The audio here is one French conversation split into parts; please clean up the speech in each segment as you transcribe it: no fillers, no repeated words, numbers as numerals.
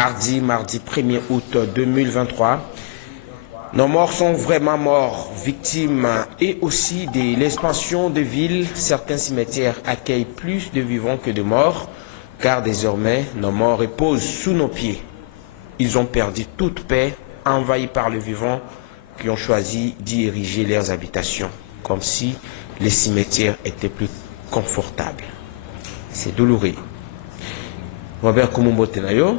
mardi 1er août 2023. Nos morts sont vraiment morts, victimes et aussi de l'expansion de villes. Certains cimetières accueillent plus de vivants que de morts, car désormais nos morts reposent sous nos pieds. Ils ont perdu toute paix, envahis par le vivant, qui ont choisi d'y ériger leurs habitations, comme si les cimetières étaient plus confortables. C'est douloureux. Robert Koumumbo Tenayo.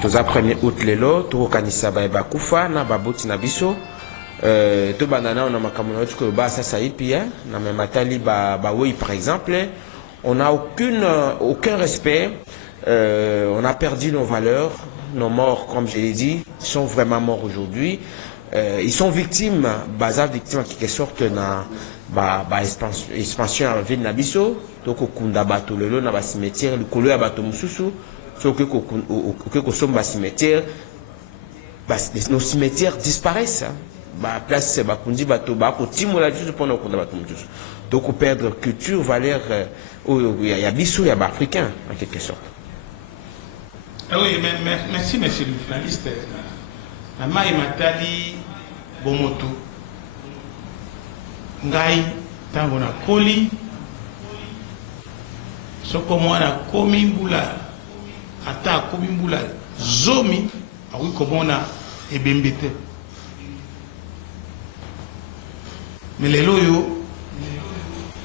Toza 1er août lelo tokokanisa bakufa na baboti na biso to banana on a makambo na tuko ba sasa ipi na mematali oui par exemple on a aucun respect, on a perdu nos valeurs, nos morts comme je l'ai dit sont vraiment morts aujourd'hui, ils sont victimes victimes en quelque sorte na expansion en ville na biso toko kunda bato lelo na ba cimetière likolo ya bato mususu. Nos cimetières disparaissent. Place donc on perd culture, valeur, il y a bissou, il y a africain en quelque sorte. Ah oui, merci monsieur le journaliste. Maï Matali Bomoto Ngai tango na koli soko mwana komi mbula ata komi mbula zomi awi komona ebembete melelo yo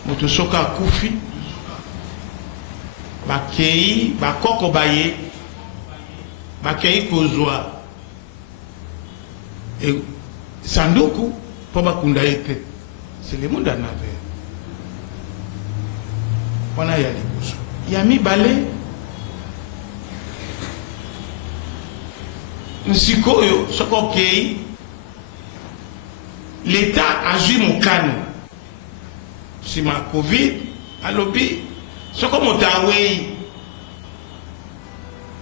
moto soka kufi bakei bakoko baye bakei kozwa et sanduku po bakunda ete c'est le monde en avait on a yali boso yami balé Nsikoyo, soko kei, l'État a joué mon canon. Si ma Covid, alobi, soko motawei,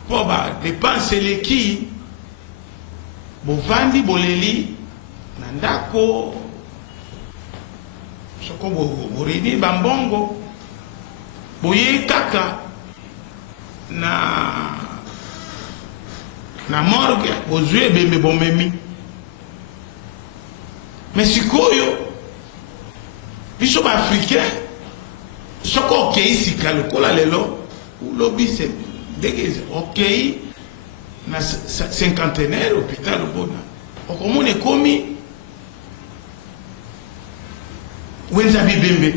pour dépenser les qui, bovandi boleli, nandako, soko borini bambongo, boye kaka, na morgue bozue bembe bomemi mais sikoyo biso ba africain soko okei sika lokola lelo lobi c'est dégage okei na cinquantenaire hôpital bona okomone komi wenza bibembe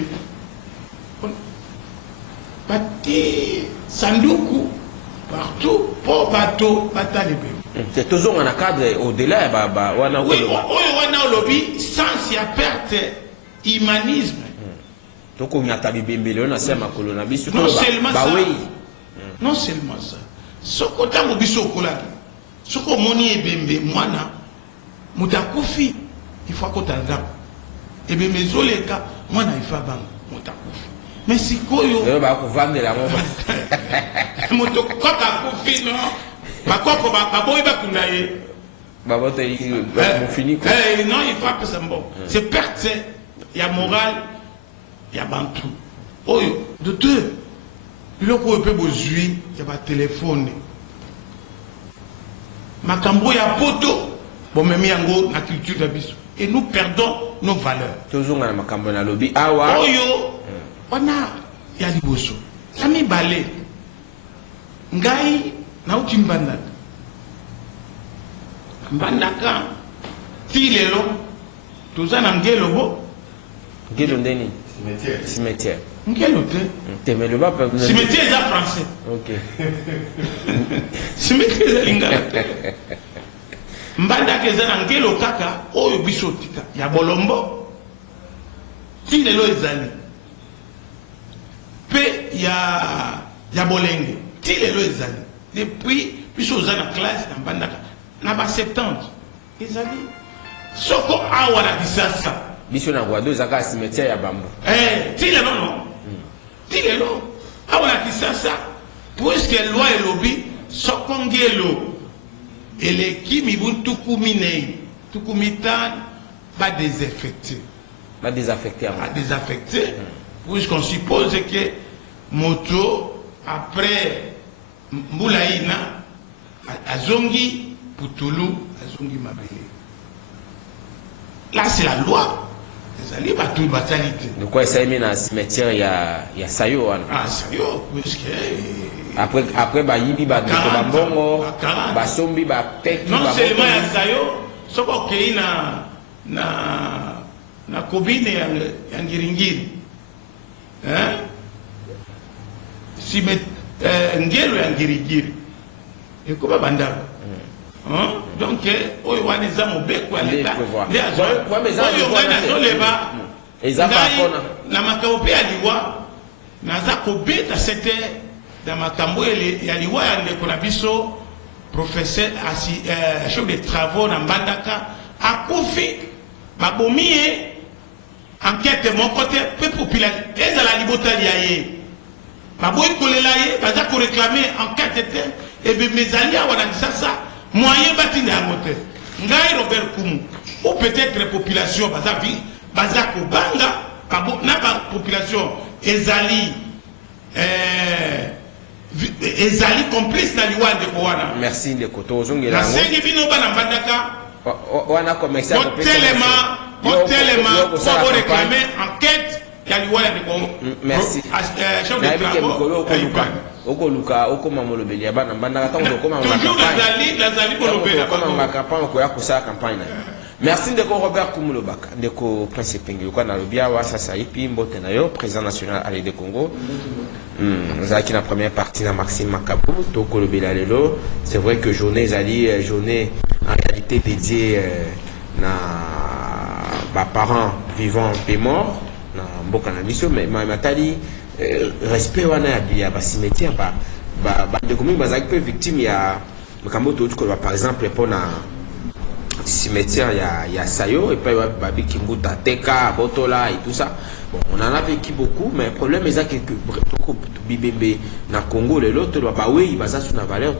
bati sanduku partout pour bateau batalibé. C'est toujours un cadre au-delà wana oui wana lobby sans y a perte humanisme. Donc on y a tabibembe le na sema kolona biso non seulement ça oui. Non seulement ça soko tango biso kola soko moni ebembe mwana mutakufi il faut ko tanga ebembe zoleka mwana ifa bang mutakufi. Mais si koyo ba ko vendre la ngoma moto kota kufi no bakoko baboyi bakunda ye babote mo fini quoi non il faut que ça bon c'est perte ya morale ya bantu oyo de deux loko pe bozui ya ba téléphone makambo ya poto bon memi yango na culture de biso et nous perdons nos valeurs toujours na makambo na lobby awa oyo on a ya liboso ami balé ngai na uti mbandaka ti lelo toza na ngelo bo ngelo ndeni cimetière ngelo te mais le papa cimetière est français OK cimetière lingala mbandaka eza na ngelo kaka oyo biso tika ya bolombo ti lelo ezali pe ya bolenge ti lelo ezali depuis biso za na classe na mbandaka na ba 70 ezali soko awa na bisasa biso na Guado zaka cimetière ya bambo ti lelo non ti lelo awa na bisasa puisque loi elobi soko ngelo eleki mibuntu kumine tukumitan ba désaffecté puisqu'on suppose que moto après Mboulaïna, Azongi, Poutoulou, Azongi Mabele. Là, c'est la loi. Les alliés, tout le batalité. De quoi ça mis dans le cimetière, il y a Sayo. Ah, Sayo, puisque. Après, Yibi, Bambongo, Basombi, Peki. Non seulement il y a Sayo, ce qu'il y a na Kobine et Ngiringiri. Hein? Si met Ngelo et Ngiringiri. Et comment Bandar? Donc, on va les amener au bec. Na makaope aliwa naza kobeta c'était dans makambo ya liwa ya ndeko na biso professeur chef de travaux na Mbandaka akufi babomiye enquête mon côté peu populaire et la libotali yaye baboy kolela ye baza ko réclamer enquête et be mes alliés wana ça moyen batine ya mote ngai Robert Kumu ou peut-être population baza ko banga la population ezali complice na liwa de Kowana. Merci de Koto Zongela. La sengi bino bana Mbandaka. On a commencé à tellement pour réclamer enquête ya liwa de Kowana. Merci. Chef de travaux. Okoluka okoma molobeli abana Mbandaka tango okoma campagne. Merci de Robert Koumulobaka, de Prince Penguin, Nalobia, Wassasa Ipi, Mbotenayo, président national à l'Aide Congo. Nous avons la première partie de Maxime Makabou, Toko le Belalelo. C'est vrai que journée Zali, journée en réalité dédiée à parents vivants et morts, dans Mbokanabiso, mais Matali, respect à la cimetière, de communes, victime, il y a par exemple, pour cimetière, il y a Sayo, et puis il y a Babi Kimbuta, Teka, Botola et tout ça. Bon, on en a vécu beaucoup, mais le problème est que Bibembe, na Congo, l'autre, oui, il va ça sur la valeur,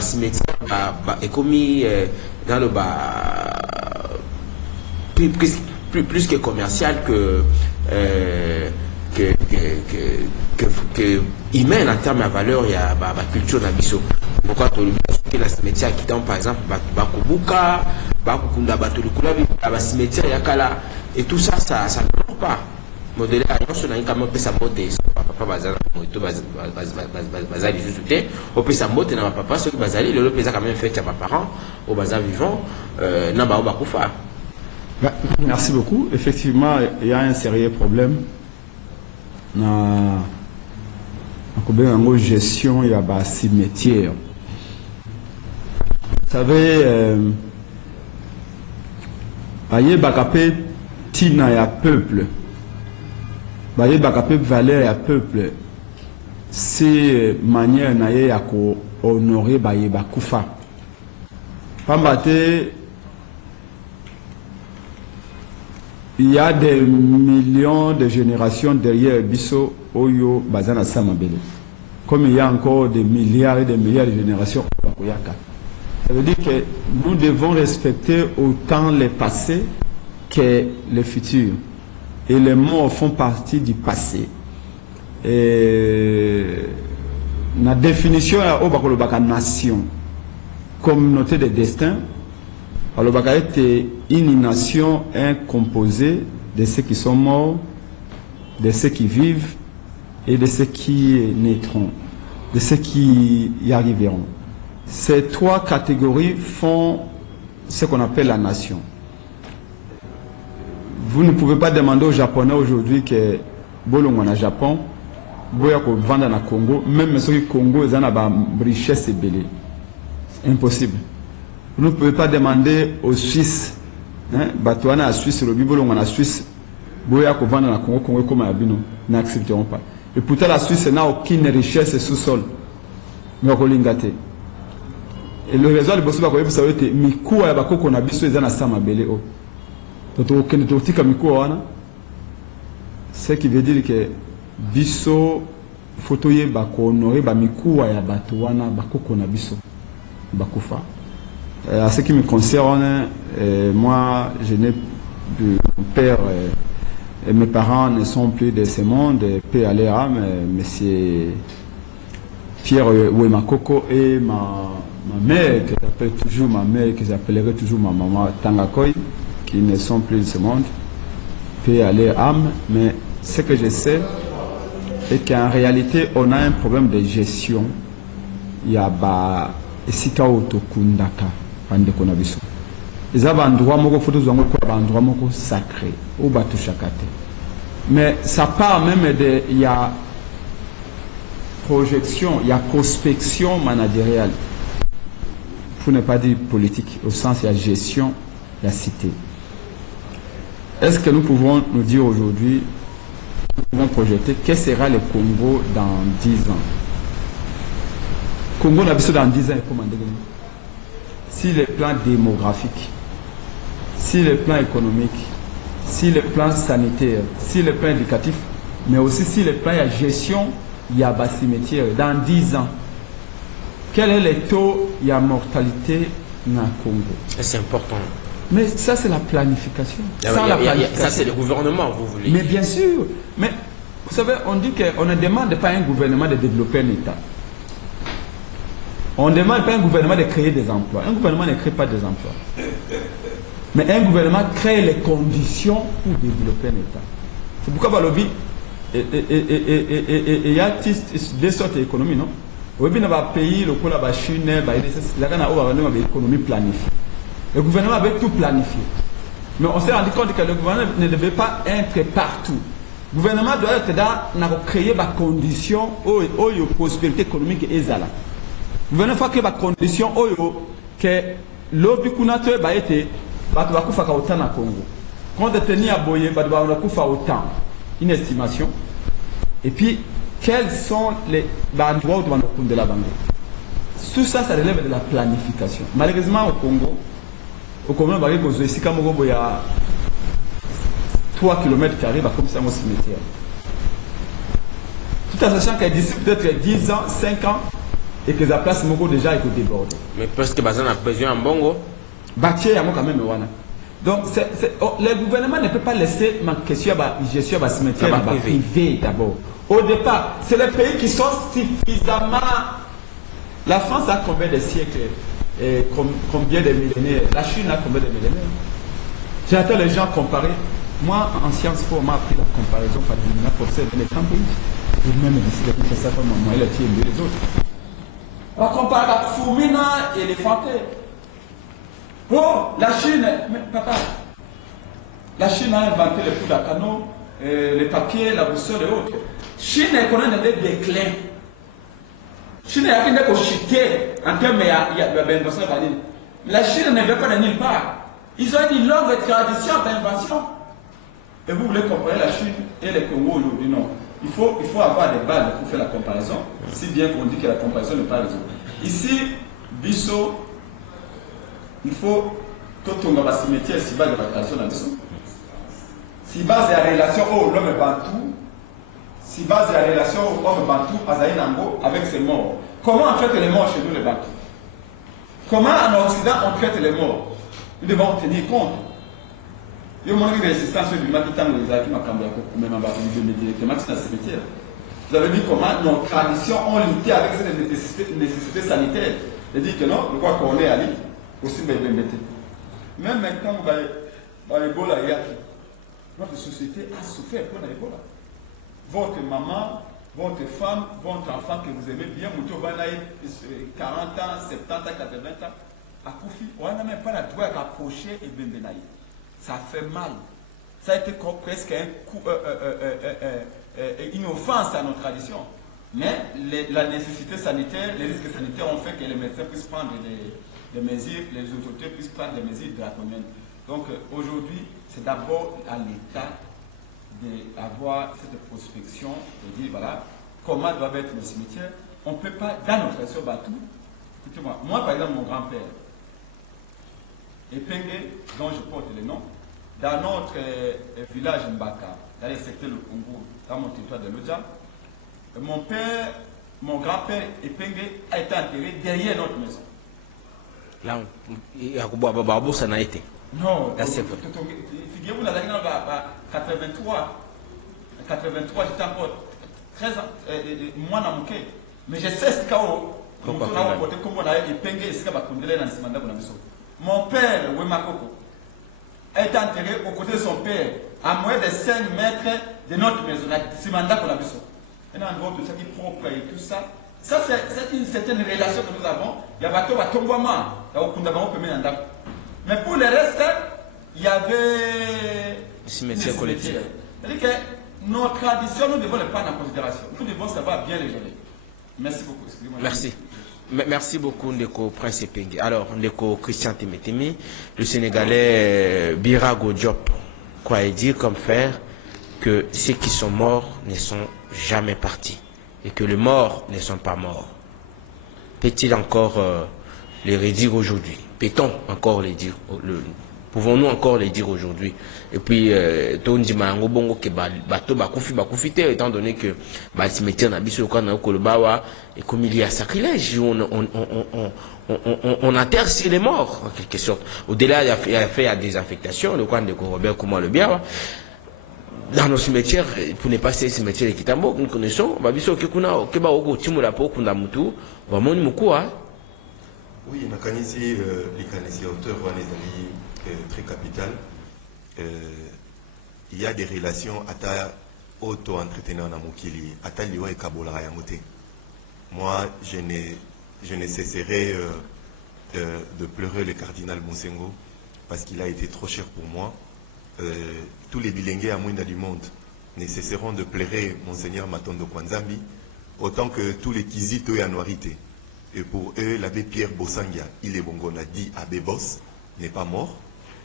cimetière, est commis dans le plus que commercial que humaine en termes de valeur, il y a la culture d'Abisso. Pourquoi tu as la cimetière qui par exemple Bakubuka, Bakukunda Batulukula, la cimetière Yakala, et tout ça, ça ne marche pas. Modèle à yon, on a quand même sa motte, papa Bazar, Bazar, les joutés, au pays sa motte, n'a pas ce que Bazar, le pays a quand même fait à mes parents, au Bazar vivant, n'a pas Bakoufa. Merci beaucoup. Effectivement, il y a un sérieux problème. Dans la gestion, il y a un cimetière. Vous savez, il y a un tina ya peuple. Il y a un valeur ya peuple. C'est manière na honorer ba kufa. Pambate, il y a des millions de générations derrière Bisso, Oyo, Bazana Samabele. Comme il y a encore des milliards et des milliards de générations au Bakoyaka. Ça veut dire que nous devons respecter autant le passé que le futur. Et les morts font partie du passé. Et la définition de la nation, communauté de destin, alors c'est une nation composée de ceux qui sont morts, de ceux qui vivent et de ceux qui naîtront, de ceux qui y arriveront. Ces trois catégories font ce qu'on appelle la nation. Vous ne pouvez pas demander aux Japonais aujourd'hui que Bolongo na Japon, Boya ko vendre na Congo, même ceux qui Congo ils ont une richesse belée. Impossible. Vous ne pouvez pas demander aux Suisses, Batouana à Suisse, le Bibolongo na Suisse, Boya ko vendre na Congo, Congo comme Abino, n'accepteront pas. Et pourtant la Suisse n'a aucune richesse sous-sol. Mais on lingate. Et le réseau de Bosso Bakoye, vous savez, Mikou ya bakoko na biso ezana sama belé o. Toto kende totika Mikou wana. Ce qui veut dire que biso photoye bako honorer ba Mikou ya bato wana bakoko na biso bakufa. À ce qui me concerne, moi je n'ai de mon père et mes parents ne sont plus de ce monde, paix à leur âme, monsieur Pierre Ouemakoko et ma mère, que j'appelle toujours ma mère, que j'appellerai toujours ma maman Tangakoy, qui ne sont plus de ce monde, paix à leur âme. Mais ce que je sais est qu'en réalité, on a un problème de gestion. Il y a esika otokundaka pande konabiso. Les endroits moko photos zango ko endroit moko sacré ou batushakate. Mais ça part même de il y a projection, il y a prospection managériale. Pour ne pas dire politique, au sens il y a gestion de la cité. Est-ce que nous pouvons nous dire aujourd'hui, nous pouvons projeter, quel sera le Congo dans 10 ans? Congo n'a dans 10 ans est comment devenir? Si les plans démographiques, si les plans économiques, si les plans sanitaires, si les plans éducatifs, mais aussi si les plans de gestion, il y a bas cimetière dans 10 ans. Quel est le taux de mortalité dans le Congo? C'est important. Mais ça, c'est la planification. Ça, c'est le gouvernement, vous voulez. Mais bien sûr. Mais vous savez, on dit qu'on ne demande pas à un gouvernement de développer un État. On ne demande pas à un gouvernement de créer des emplois. Un gouvernement ne crée pas des emplois. Mais un gouvernement crée les conditions pour développer un État. C'est pourquoi Balobi, il y a deux sortes d'économies, non? Oui, dans un pays, le Chine, il y a une économie planifiée. Le gouvernement avait tout planifié. Mais on s'est rendu compte que le gouvernement ne devait pas être partout. Le gouvernement doit être là pour créer des conditions où la prospérité économique est là. Le gouvernement doit créer des conditions où l'objet va être autant au Congo. Quand on tenir à Boye, on va autant. Une estimation. Et puis, quels sont les endroits où on va de la banque? Tout ça, ça relève de la planification. Malheureusement, au Congo, il y a 3 km comme ça, mon cimetière. Tout en sachant que d'ici peut-être 10 ans, 5 ans, et que la place Mogo déjà est débordée. Mais parce que Bazan a besoin en Bongo. Bâtir, quand même, donc, le gouvernement ne peut pas laisser ma question à gestion de cimetière privé d'abord. Au départ, c'est les pays qui sont suffisamment. La France a combien de siècles et combien de millénaires? La Chine a combien de millénaires? J'entends les gens comparer. Moi, en Sciences Po, on m'a appris la comparaison par des pour ces les grands pays. Et même décidé de faire ça comme moi, il a tué les autres. On va comparer la fourmina et l'éléphantaire. Oh, la Chine, mais papa, la Chine a inventé les poudres à canot, les papiers, la boussole et autres. Chine connaît des déclins. Chine a qui n'est qu'au chuter en termes de l'invention de la Chine. La Chine ne veut pas de nulle part. Ils ont une longue tradition d'invention. Et vous voulez comparer la Chine et le Congo aujourd'hui? Non. Il faut avoir des bases pour faire la comparaison, si bien qu'on dit que la comparaison n'est pas raison. Ici, Bissot, il faut que tout le monde cimetière si base de la tradition dans Bissot. Si base de la relation au l'homme bantou, si base de la relation au homme bantou, Azaï Nango, avec ses morts. Comment on traite les morts chez nous, les bantous? Comment en Occident on traite les morts? Nous devons tenir compte. Il y a une résistance du Makitan, les Aki Makambiako, même en bas de directement dans le cimetière. Vous avez dit comment nos traditions ont lutté avec cette nécessité sanitaire. Et dit que non, je crois qu'on est allé aussi bien embêté. Même maintenant, on va Ebola, notre société a souffert pour l'Ebola. Votre maman, votre femme, votre enfant que vous aimez bien, 40 ans, 70 ans, 80 ans, à Koufi, on n'a même pas la droit d'approcher et Bembenaï. Ça fait mal. Ça a été presque une offense à nos traditions. Mais la nécessité sanitaire, les risques sanitaires ont fait que les médecins puissent prendre des mesures, les autorités puissent prendre des mesures draconiennes. Donc aujourd'hui, c'est d'abord à l'État d'avoir cette prospection, de dire voilà, comment doivent être nos cimetières. On ne peut pas, dans notre tradition Batou, écoutez-moi, moi par exemple, mon grand-père, Epenge, dont je porte le nom, dans notre village Mbaka, dans le secteur du Congo, dans mon territoire de l'Odja, mon grand-père Epenge a été enterré derrière notre maison. Là, il y a un ça n'a été. Non, figurez-vous, la dernière 83, j'étais encore 13 ans, moi, Mais je sais ce qu'on a porté comme on a épinglé et ce qu'on a condamné dans ce mandat. Mon père, Wema Koko, est enterré aux côtés de son père, à moins de 5 mètres de notre maison. Ce mandat qu'on a besoin. Un endroit de ça qui est propre et tout ça. Ça, c'est une certaine relation que nous avons. Il y a bateau, bateau, mais pour le reste, il y avait cimetière collectif. C'est-à-dire que nos traditions, nous devons les prendre en considération. Nous devons savoir bien les gérer. Merci beaucoup. Merci. Merci beaucoup, Ndeko Prince Epenge. Alors, Ndeko Christian Temetemi, le Sénégalais Birago Diop, quoi dire comme faire que ceux qui sont morts ne sont jamais partis et que les morts ne sont pas morts. Peut-il encore les redire aujourd'hui? Peut-on encore les dire? Pouvons-nous encore les dire aujourd'hui? Et puis, Tondima Ngobongo ke bato bakufi étant donné que le cimetière Nabiso Kana Kolobawa, et comme il y a sacrilège, on enterre sur les morts, en quelque sorte. Au-delà, il y a fait la désaffectation, le coin de Robert Kouma le Biawa. Dans nos cimetières, pour ne pas citer les cimetières de Kitambo, nous connaissons, Babiso Kekuna, Keba Ogo, Timulapo, Kundamutu, Vamoni Mukua. Oui, Nakanisi, les Kanisi auteurs, très capital. Il y a des relations à ta auto-entretenant dans Mokili, à ta liwa et Kabola Rayamote. Moi, je ne cesserai de pleurer le cardinal Monsengo parce qu'il a été trop cher pour moi. Tous les bilingués à Mouinda du monde ne cesseront de pleurer Monseigneur Matondo Kwanzambi autant que tous les Kizito et Anouarité. Et pour eux, l'abbé Pierre Bossangia, il est bon, a dit abbé Boss, n'est pas mort.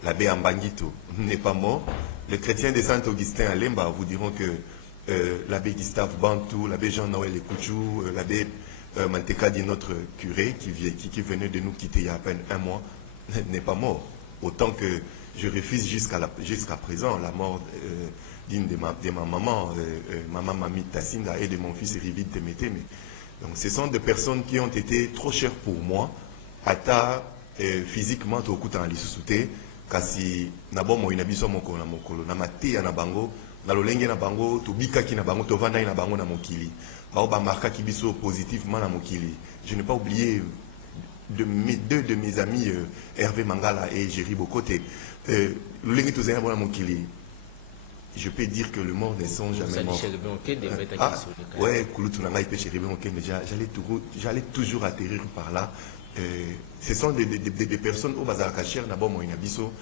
L'abbé Ambangito n'est pas mort. Les chrétiens de Saint-Augustin à Lemba vous diront que l'abbé Gustave Bantou, l'abbé Jean-Noël Ekouchou, l'abbé Manteka dit notre curé qui venait de nous quitter il y a à peine un mois, n'est pas mort. Autant que je refuse jusqu'à présent la mort d'une de ma maman, maman Mami Tassinda, et de mon fils Rivid Temeteme. Donc ce sont des personnes qui ont été trop chères pour moi, ata physiquement au coup dans l'issouté, kasi nabo mo inabiso moko na mokolo na matia na bango na lolenge na bango to bikaki na bango to vanda na bango na mokili ba ba marka kibiso positivement na mokili. Je n'ai pas oublié deux de mes amis Hervé Mangala et Jerry Bokote. Lolenge to zena bona mokili. Je peux dire que le mort ne sont jamais morts. Ouais, mais j'allais toujours atterrir par là. Ce sont des personnes au bazar kacher d'abord moi inabiso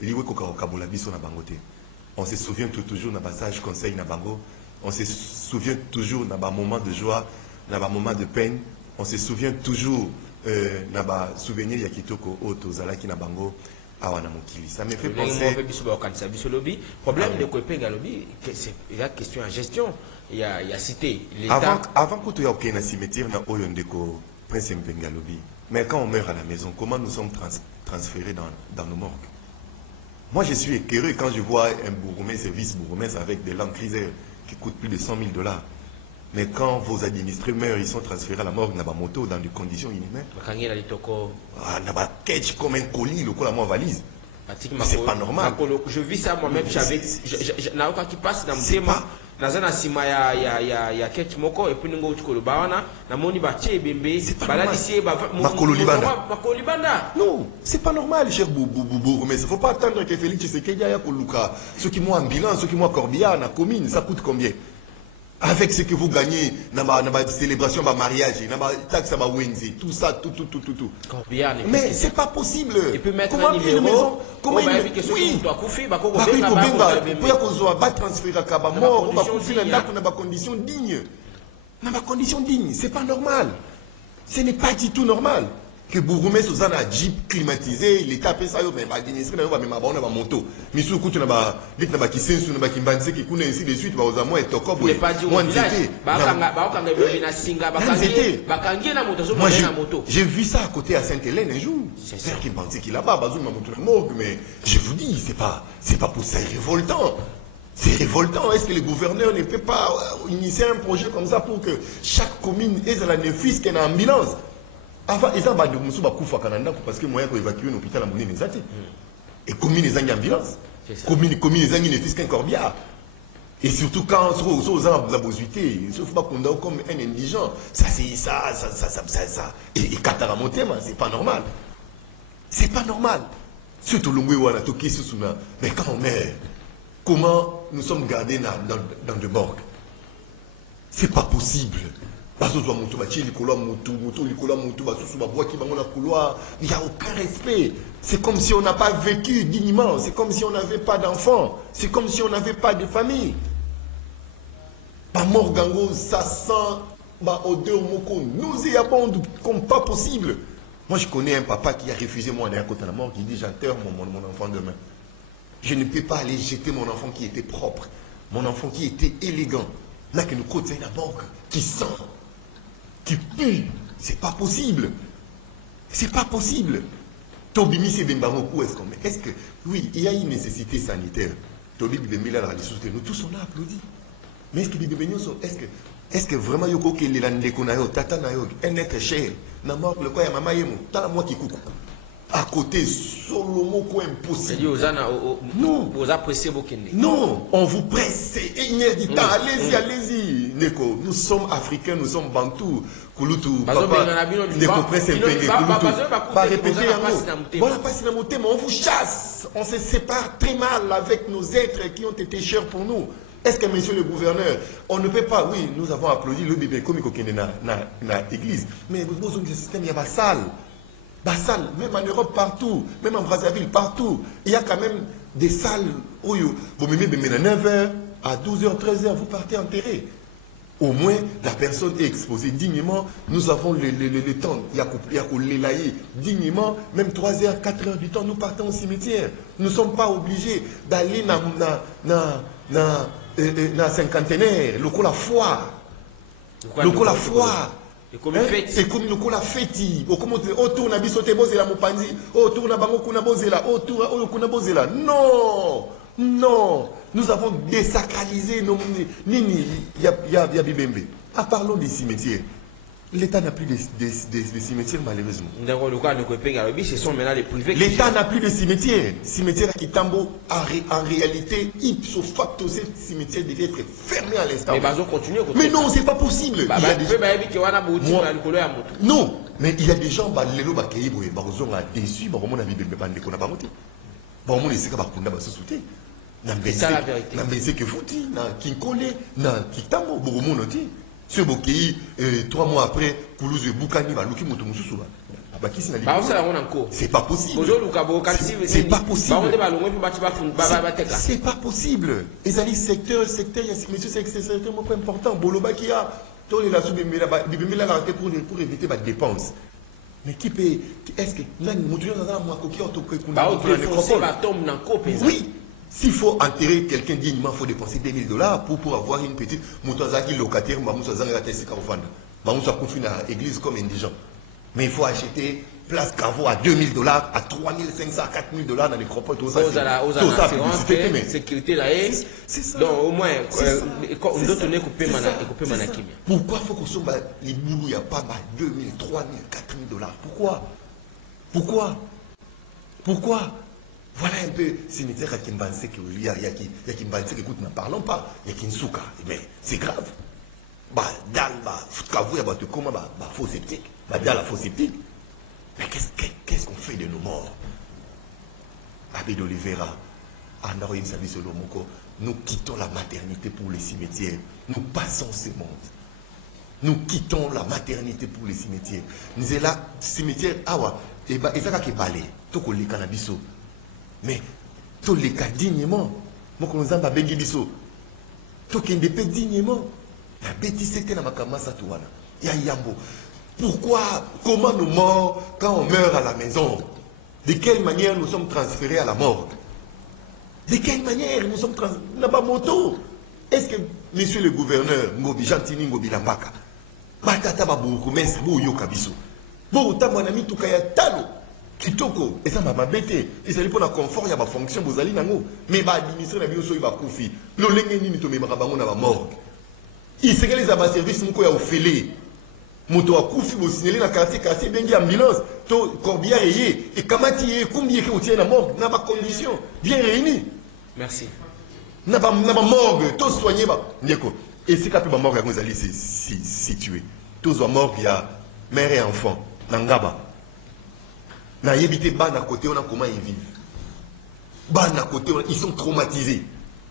liwe koka kabula biso na bangote. On se souvient toujours na passage conseil na bango. On se souvient toujours na ba moment de joie, na ba moment de peine. On se souvient toujours na ba souvenir ya kitoko oto zalaki na bango. Ça me fait penser. Le problème de Kwepega Lobby, il y a question en gestion. Il y a cité l'État. Avant que tu aies un cimetière dans Oyondeko, Prince Mpenga Lobby, mais quand on meurt à la maison, comment nous sommes transférés dans nos morgues? Moi, je suis écœuré quand je vois un bourgmestre, service bourgmestre avec des lancriseurs qui coûtent plus de 100 000 $. Mais quand vos administrés meurent, ils sont transférés à la morgue, moto dans des conditions inhumaines. Comme un colis, le la valise. C'est pas normal. Je vis ça moi-même. J'avais qui passe dans le thème. Nazana sima ya ketch moko et puis ngo chukolo bawana na moni ba tie bembe baladisie ba makolibanda. Non, c'est pas normal cher boubou mais il faut pas attendre que Félix Tshisekedi aille koluka ceux qui m'ont ambulance, ceux qui m'ont corbia na commune, ça coûte combien? Avec ce que vous gagnez dans ma célébration, ma mariage, dans ma taxe, ma wenzi, tout ça, tout. Mais c'est pas possible. Et puis mettre un numéro, comment il oui, c'est pas normal. Ce n'est pas du tout normal. Que Bourgoumé sous un jeep climatisé, l'État fait ça, mais administré, mais ma bonne moto. Mais sous coup, tu n'as pas dit qui s'est sur le qui qui connaît ainsi de suite, bah aux amours et toko. Moi, j'ai vu ça à côté à Sainte-Hélène un jour. C'est ça qui me pensait qu'il a pas, bazou ma moto la morgue, mais je vous dis, c'est pas pour ça, c'est révoltant. C'est révoltant. Est-ce que le gouverneur ne peut pas initier un projet comme ça pour que chaque commune ait la néfis qu'elle a une ambulance? Avant, ils ont parce que moi, j'ai évacué l'hôpital à mon et commune les ambulance. Commune les ne fils qu'un corbillard. Et surtout quand on se la bosité, il ne faut pas qu'on comme un indigent. Ça, c'est ça. Et c'est pas normal. C'est pas normal. Surtout le Mouéouana, Toki, Sousouna. Mais quand on meurt, comment nous sommes gardés dans de morgues? C'est pas possible. Il n'y a aucun respect. C'est comme si on n'a pas vécu dignement. C'est comme si on n'avait pas d'enfants. C'est comme si on n'avait pas de famille. Pas morgango, ça sent odeur moko nauséabonde comme pas possible. Moi, je connais un papa qui a refusé moi d'aller à côté de la mort, qui dit j'enterre mon enfant demain. Je ne peux pas aller jeter mon enfant qui était propre, mon enfant qui était élégant. Là, que nous côté la mort qui sent, qui pue. C'est pas possible. C'est pas possible. Tobimi c'est Bembamoku, est-ce que oui, il y a une nécessité sanitaire. Tobi Bemila la société, nous tous on a applaudi. Mais est-ce que est-ce que vraiment yoko ke le lande konayo tata nayo un être cher na mort le quoi ya mama yemo tala moi qui coucou à côté solomo ko impossible. Non, vous appréciez beaucoup. Non, on vous presse, c'est inédit. Allez-y. Neko, nous sommes africains, nous sommes bantous. Kulutu, papa, Neko presse un peu, Kulutu. Pas répéter un mot. Voilà, pas si la montée, mais on vous chasse. On se sépare très mal avec nos êtres qui ont été chers pour nous. Est-ce que, monsieur le gouverneur, on ne peut pas, oui, nous avons applaudi le bébé comme il y a dans l'église, mais vous avez un système, il y a Bassal, même en Europe, partout, même en Brazzaville, partout, il y a quand même des salles où vous mettez à 9h, à 12h, 13h, vous partez enterrer. Au moins, la personne est exposée dignement. Nous avons le temps, il y a qu'on l'élayer dignement, même 3h, 4h du temps, nous partons au cimetière. Nous ne sommes pas obligés d'aller dans cinquantenaire, le coup la foire. Le coup la foire. C'est comme le coup la fêti. Autour n'a bisoté bozela mopanzi. Autour n'a bango kuna bozela. Autour kuna bozela. Non. Non. Nous avons désacralisé nos nini. Ya bibembe. Parlons des cimetières. L'État n'a plus de cimetières, malheureusement. Ce sont maintenant les privés. L'État n'a plus de cimetières. Cimetière à Kitambo, en réalité, ipso facto, ce cimetière devait être fermé à l'instant. Mais non, c'est pas possible. Non, mais il y a des gens, ils ont déçu, c'est ça la vérité. Ce bokei 3 mois après, Koulouse Boukani va luki moto mususu ba. C'est pas possible. C'est pas possible. C'est pas possible. Les alliés secteur, il y a monsieur secteur moins important. Boloba qui a tous les lasso bimela la pour éviter la dépense. Mais qui peut est-ce que là nous devons dans moi coquille oui. S'il faut enterrer quelqu'un dignement, il faut dépenser $2000 pour avoir une petite moutazaki locataire, église comme indigent. Mais il faut acheter place Cavo à $2000, à $3500, à $4000 dans les cropotes. Sécurité là. C'est ça. Donc au moins, pourquoi il faut qu'on soit les boulous, il n'y a pas $2000, $3000, $4000? Pourquoi? Voilà un peu cimetière à Kimbanse, il y a Kimbanse, écoute, n'en parlons pas, il y a Kinsuka, mais c'est grave. Dans la faux sceptique, dans la faux sceptique. Mais qu'est-ce qu'on fait de nos morts? Abbé d'Oliveira, Anaroïm Sabi Solomoko, nous quittons la maternité pour les cimetières, nous passons ce monde. Nous quittons la maternité pour les cimetières. Nous sommes là, cimetière, et ça qui parle, tout le cannabis. Mais tous les cas dignement, moi qu'on nous a bengi biso, tout qui ne peut dignement, la bêtise c'était dans ma kamasa touana, ya yambo. Pourquoi, comment nous morts quand on meurt à la maison? De quelle manière nous sommes transférés à la morgue? De quelle manière nous sommes transférés? N'a pas moto. Est-ce que monsieur le gouverneur Ngobi Jantini Ngobi Lambaka, Matata Baboukou Mesbou Yokabiso, Bouta mon ami Toukaya Talo. Kitoko, et ça m'a bêté. Et ça pour la confort, il y a ma fonction, vous allez nango. Mais ma administrer la bioso, il va confier. Le lengeni ni to me marabango na morgue. Il se réalise à ma service, mon koya au fêlé. Moto a koufi, vous signalez la quartier, bengi ambulance, to corbière et kamati et combien que vous tiens la morgue, n'a pas condition. Bien réuni. Merci. na ba morgue to soigner ba ndeko et si ka pe ba morgue ngozali situé tous wa morgue ya mère et enfant na ngaba na yebité ba na côté on a comment ils vivent ba na côté ils sont traumatisés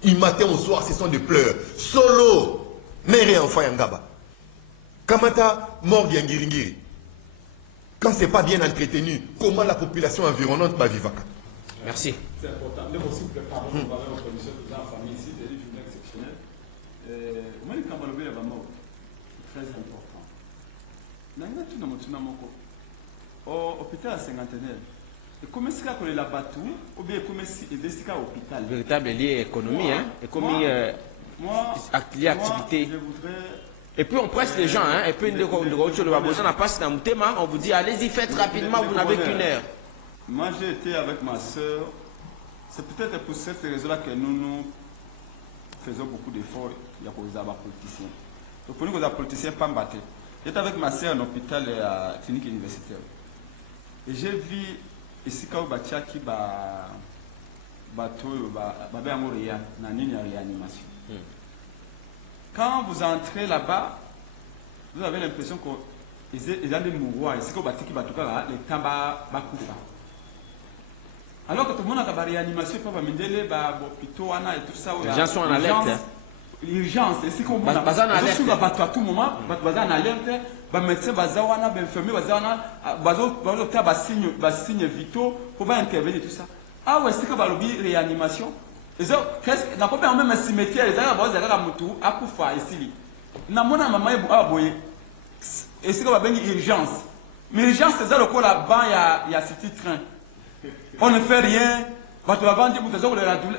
du matin au soir ce sont des pleurs solo mère et enfant ya ngaba kamata morgue ya ngiringiri quand c'est pas bien entretenu comment la population environnante va vivre. Merci. C'est important. Mais aussi, pardon, on va avoir une commission de gens en famille ici, c'est une journée exceptionnelle. Au moins, quand on va mort, c'est très important. Nanga tu n'as pas moko. Au hôpital à cinquantenaire. Et comment est-ce qu'on la battu ou bien comment est-ce qu'on à l'hôpital? Véritable lié économie, hein, économie, activité. Je voudrais. Et puis on presse les gens, hein, et puis on vous dit allez-y, faites rapidement, vous n'avez qu'une heure. Moi j'ai été avec ma soeur, c'est peut-être pour cette raison-là que nous faisons beaucoup d'efforts, il y a des politiciens. Donc pour nous, les politiciens pas battre. J'étais avec ma soeur en hôpital à clinique universitaire. Et j'ai vu ici quand on qui va réanimation. Quand vous entrez là-bas, vous avez l'impression qu'ils ont des mouroirs. Et c'est qu'on bâtit qui va tout cas, les temps va couper. Alors que tout le monde a la réanimation, il faut plutôt et tout ça. Les gens sont en alerte. L'urgence, et c'est qu'on va à tout moment, en alerte, les médecins, les infirmiers, les signes vitaux pour intervenir tout ça. Ah ouais, c'est qu'on va le réanimation. Na pas même cimetière les gens vont mutu akufa ici na mona mama aboye et c'est qu'on va urgence mais urgence c'est ça le coup là-bas il y a city train on ne fait rien va tu vas vendre pour te dire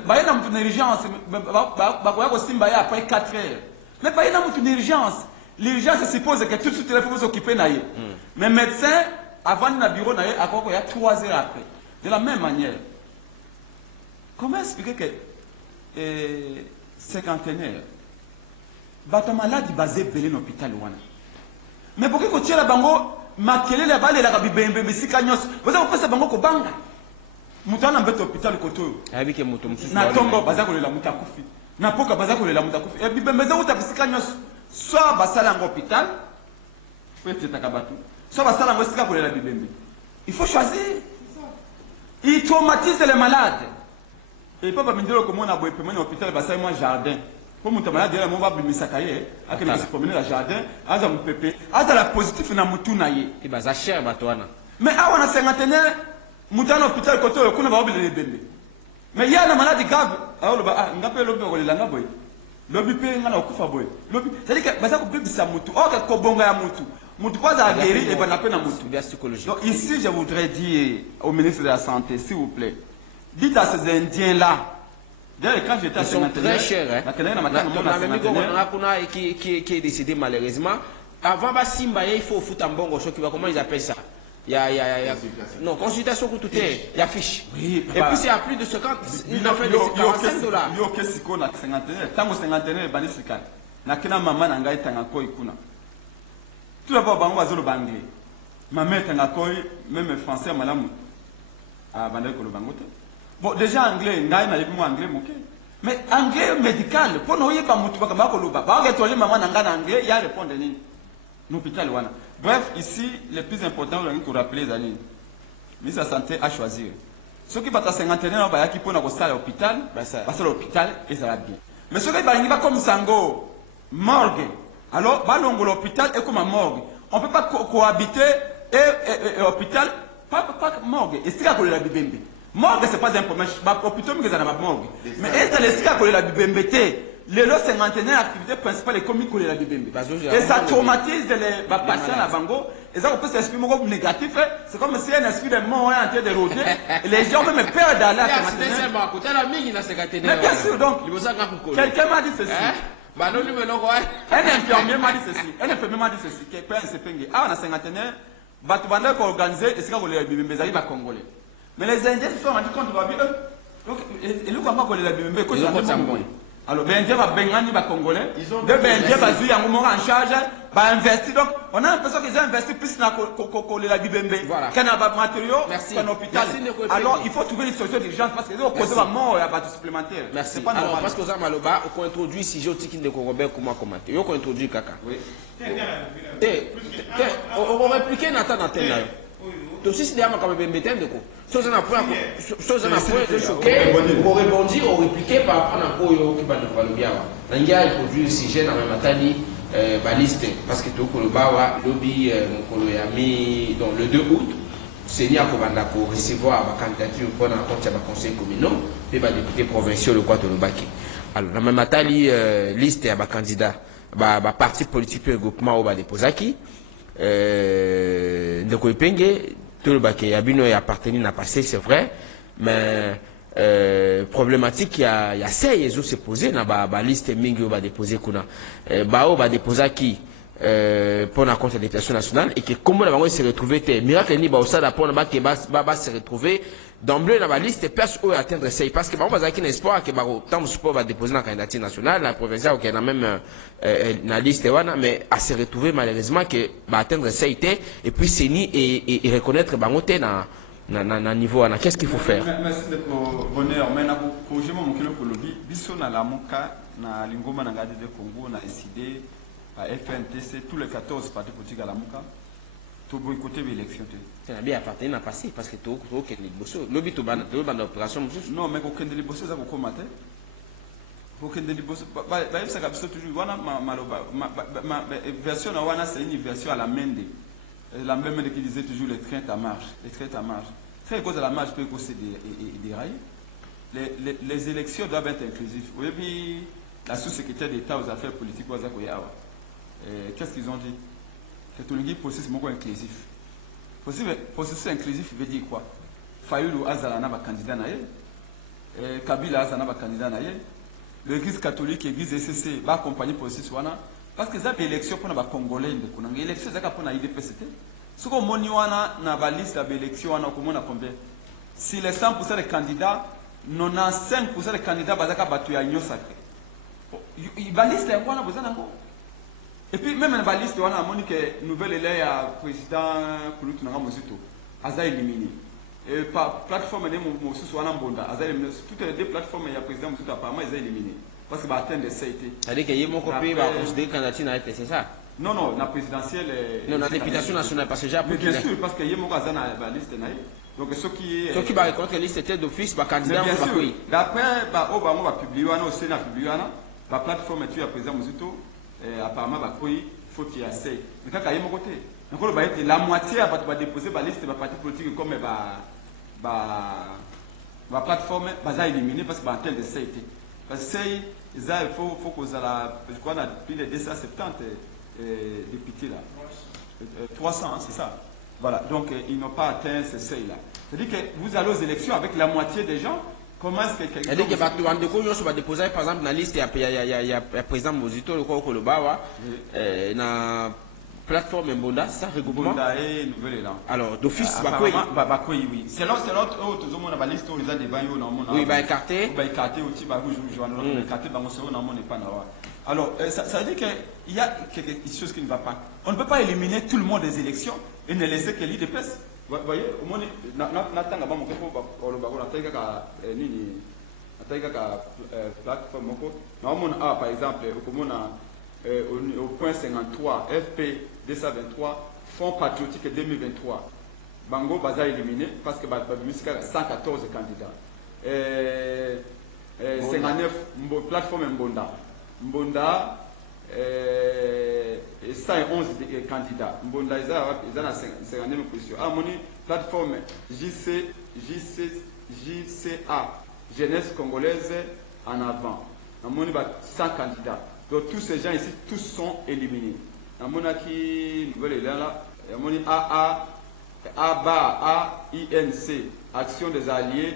bah il y a une urgence bah quoi simba après 4 heures mais pas il y a une urgence l'urgence suppose que tout de suite il faut s'occuper naïe mais médecin avant na bureau naïe à quoi il y a 3 heures après de la même manière. Comment expliquer que cinquantenaire, bato malade basé belé l'hôpital wana. Mais pourquoi tu es là bango makele la balle la kabibembe misika nyos. Vous avez pensé bango ko banga. Mutana mbete hôpital koto. Abi ke muto msisi. Na tongo bazako le la mutakufi. Na poka bazako le la mutakufi. E bibembe za uta misika nyos. Soit basala en hôpital. Peut-être takabatu. Soit basala en sika ko le la bibembe. Il faut choisir. Il traumatise les malades. Et pas me dire comment on a beau promener l'hôpital, bah ça moi jardin. Pour mon malade, on va me sakaye, à que se promener le jardin, à mon pépé, à la positif na mutu naye. Et bah ça cher batouana. Mais à on a cinquantenaire, mutan hôpital côté, qu'on va oublier les bébés. Mais il y a un malade grave, alors le bah, on appelle l'obé ou la boy. L'obé pé ngana okufa boy. L'obé, c'est-à-dire que bah ça ko bébé sa mutu, oh que ko bonga ya mutu. Mutu pas à guérir et ben appelle na mutu. Bien psychologique. Donc ici je voudrais dire au ministre de la Santé, s'il vous plaît. Dites à ces Indiens-là, d'ailleurs quand j'étais à très chers, qui est décédé malheureusement. Avant Simba, il faut foutre un bon comment ils appellent ça? Non, consultation pour tout est, il y a fiche. Oui, et puis c'est à plus de 50, il a fait $45. Yo qu'est-ce qu'on a cinquantenaire, tant que cinquantenaire bani sikana. Na kina maman nanga itanga koi kuna. Tout d'abord bango azolo banglais. Maman tanga koi même français malamu. Ah bandai ko bangote. Bon, déjà anglais, anglais, mais anglais médical, pour nous, il n'y a pas de anglais, il y a répondre l'hôpital. Bref, ici, le plus important, c'est pour rappeler les années. Mais sa santé à choisir. Ceux qui battent à 50 ans, qui peuvent aller à l'hôpital, à l'hôpital, et ça va bien. Mais ceux qui battent comme Sango, morgue, alors, l'hôpital est comme un morgue. On ne peut pas cohabiter et hôpital, pas morgue. Et c'est là qu'on a la bibembe. Morgue, ce n'est pas un problème. Hôpital, mais morgue. Mais est-ce que c'est qu'on a la bibembe? Les lots cinquantenaires, l'activité principale est comme la bibembe. Et ça traumatise les patients à Bango. Et ça, on peut s'exprimer comme négatif. C'est comme si un esprit de mort est en train de rôder. Les gens ont même peur d'aller à la mais bien sûr, donc, quelqu'un m'a dit ceci. Un infirmier m'a dit ceci. Un infirmier m'a dit ceci. Ah, on a cinquantenaire. Batubanda pour organiser et c'est quand les bibembe va congolais. Mais les Indiens se sont rendus compte de donc, et nous, comment les bibembe alors, les Indiens va bengani va congolais. Les Indiens va jouer en charge. bah investi. Donc, on a l'impression qu'ils ont investi plus dans la Bibembe, Voilà. qu'un matériaux, Merci. qu'un hôpital. Merci de Alors, il faut trouver une solution d'urgence parce que nous, on cause la mort et abattu supplémentaire. Merci. C'est pas Alors, normal. parce que ça, Maloba, on introduit si j'ai aussi de Robert comment commenter. On introduit Kaka. Oui. On va répliquer Nathan Nathan. Donc, si c'est un peu comme un de quoi. Chose en point de choquer, on rebondit, on répliquer par rapport à un peu qui va nous bien. L'India introduit le sujet dans la matanie. Baliste parce que tout le bawa lobby mon yami donc le 2 août Seigneur Kobanda pour recevoir ma candidature pour un compte à conseil communal et ba député provincial le quoi de Lobaki. Alors la même matali liste à candidat ba parti politique et groupement au ba déposaki de ko penge tout le baké abino et appartenir n'a passé c'est vrai mais problématique il y a ça ils ont se posé na ba liste mingi va déposer kuna bao va déposer qui pour la compte de l'éducation nationale et que comment on va se retrouver miracle ni ba ça pour ba que ba se retrouver d'emblée dans la liste personne atteindre ça parce que ba on va qui espoir que ba tant support va déposer la candidature nationale la provinciale qui a même la liste wana mais à se retrouver malheureusement que ba atteindre ça et puis c'est ni et reconnaître ba ngote na niveau na qu'est-ce qu'il faut faire? Merci de bonheur. Mais pour je mon kilo kolobi biso na la moka na lingoma na ngadi de Congo na SID à FNTC tous les 14 partis politiques à la moka to boycotter l'élection. C'est bien appartenir à passer parce que tout que les bosso lobby to ban opération non mais aucun de les bosso ça ko matin aucun de les bosso ba ça ka biso toujours wana maloba ma version na wana c'est une version à la main de la même qui disait toujours les trains à marche. Les trains à marche. Très cause de la marche peut causer des rails. Les élections doivent être inclusives. Oui, puis la sous-secrétaire d'État aux affaires politiques, qu'est-ce qu'ils ont dit? Que tout le monde processus inclusif. Processus inclusif veut dire quoi? Fayulu Azalana va candidat naïe. Kabila Azalana va candidat naïe. L'église catholique, l'église SCC va accompagner le processus. Parce que ça c'est l'élection pour les Congolais. L'élection c'est pour l'IDPCT. Ce qu'on moni wana na baliste de l'élection wana comment combien? Si les 100% des candidats, 95% des candidats bazaka batu ya union sacrée. Baliste wana bozana ngo. Et puis même la baliste wana moni que nouvelle élève à président Kulutu Nanga Mozito aza éliminé. Et par plateforme de Mosusu wana Mbonda aza éliminé. Toutes les deux plateformes il y a président Mozito apparemment ils ont éliminé. Parce que va atteindre des CIT. C'est-à-dire que mon copain va considérer candidature n'a été c'est ça. Non non, la présidentielle non, la députation nationale parce que j'ai appris bien sûr parce que yemo kaza na la liste naï. Donc ce qui va reconnaître la liste était d'office ba candidat bien sûr. D'après ba Obama va publier wana au Sénat publier wana la plateforme tu à président Mozito apparemment ba koyi faut qu'il y ait assez. Mais quand yemo côté. Donc on va être la moitié va déposer ba liste ba parti politique comme ba plateforme ba za éliminer parce que ba atteindre des CIT. Parce que il faut que je crois qu'on a plus de 270 députés là. 300, hein, c'est ça. Voilà, donc ils n'ont pas atteint ce seuil-là. C'est-à-dire que vous allez aux élections avec la moitié des gens. Comment est-ce que quelqu'un... C'est-à-dire que va déposer par exemple dans la liste, il y a président Mozito, le Kolobawa, na plateforme Mbonda, ça regroupement. Mbonda et Nouvelle-Élan. Alors, d'office, Bakoui, oui. C'est l'autre, tout le monde a la liste où ils ont des baillots dans mon. Oui, bah écarté. Bah écarté aussi, bah rouge, écarté, bah mon cerveau dans mon n'est pas là. Alors, ça veut dire qu'il y a quelque chose qui ne va pas. On ne peut pas éliminer tout le monde des élections et ne laisser que l'IDPS. Vous voyez, au moins, n'attendons pas mon corps pour le baron, plateforme. Par exemple, au point 53, FP 223, Fonds patriotique 2023. Bango Baza éliminé parce que Babimika a 114 candidats. 59, plateforme Mbonda. Mbonda, 111 candidats. Mbonda, ils ont la 59e position. Harmonie, plateforme JCA, Jeunesse congolaise en avant. Harmonie, 100 candidats. Donc tous ces gens ici, tous sont éliminés. Harmonie, Harmonie AA, ABA, AINC, Action des Alliés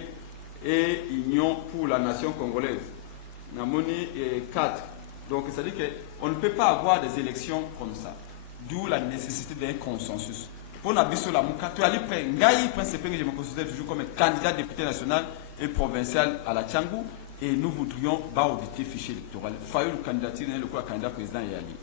et Union pour la Nation congolaise. Namoni 4. Donc, ça veut dire qu'on ne peut pas avoir des élections comme ça. D'où la nécessité d'un consensus. Pour Nabiso Lamouka, tu as dit que je me considère toujours comme candidat député national et provincial à la Tchangou. Et nous voudrions auditer le fichier électoral. Faille le candidat, le candidat président Yali.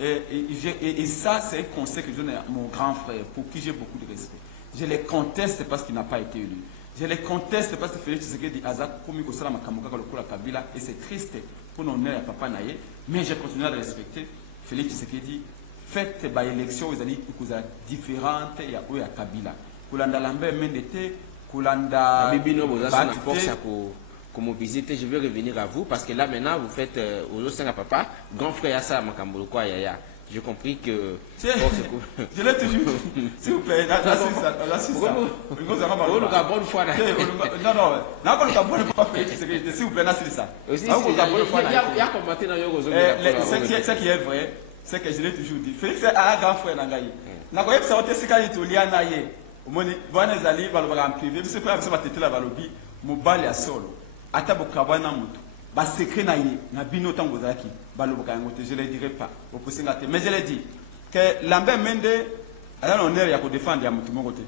Et ça, c'est un conseil que je donne à mon grand frère, pour qui j'ai beaucoup de respect. Je les conteste parce qu'il n'a pas été élu. Je les conteste parce que Félix Tshisekedi Azak, comme il a Makamuka, le Kabila, et c'est triste pour nos nez à Papa Naye, mais je continue à le respecter. Félix Tshisekedi, faites des élections, vous allez dire différentes, il y a où il y a Kabila. Kulanda Lambert Mendete, Kulanda. Bibino, vous avez la force pour me visiter. Je veux revenir à vous parce que là maintenant, vous faites aux autres à papa, grand frère à ça, Makambolo, quoi, yaya. J'ai compris que... Je l'ai toujours dit. S'il vous plaît, là, c'est ça. Bonne foi. Non, s'il vous plaît, là, c'est ça. Il y a commenté dans ce qui est vrai, c'est que je l'ai toujours dit. Félix est un grand frère. N'a pas ça c'est quand il y a naïe. Au moins, les alliés vont le privé. C'est pas ça va te la valobi. Mobile à solo. Atabo kabana mutu. Ba secret naïe. Na bino tango zaki. Je ne le dirai pas. Mais je l'ai dit que Lambert Mende a l'honneur de défendre Yamutumote.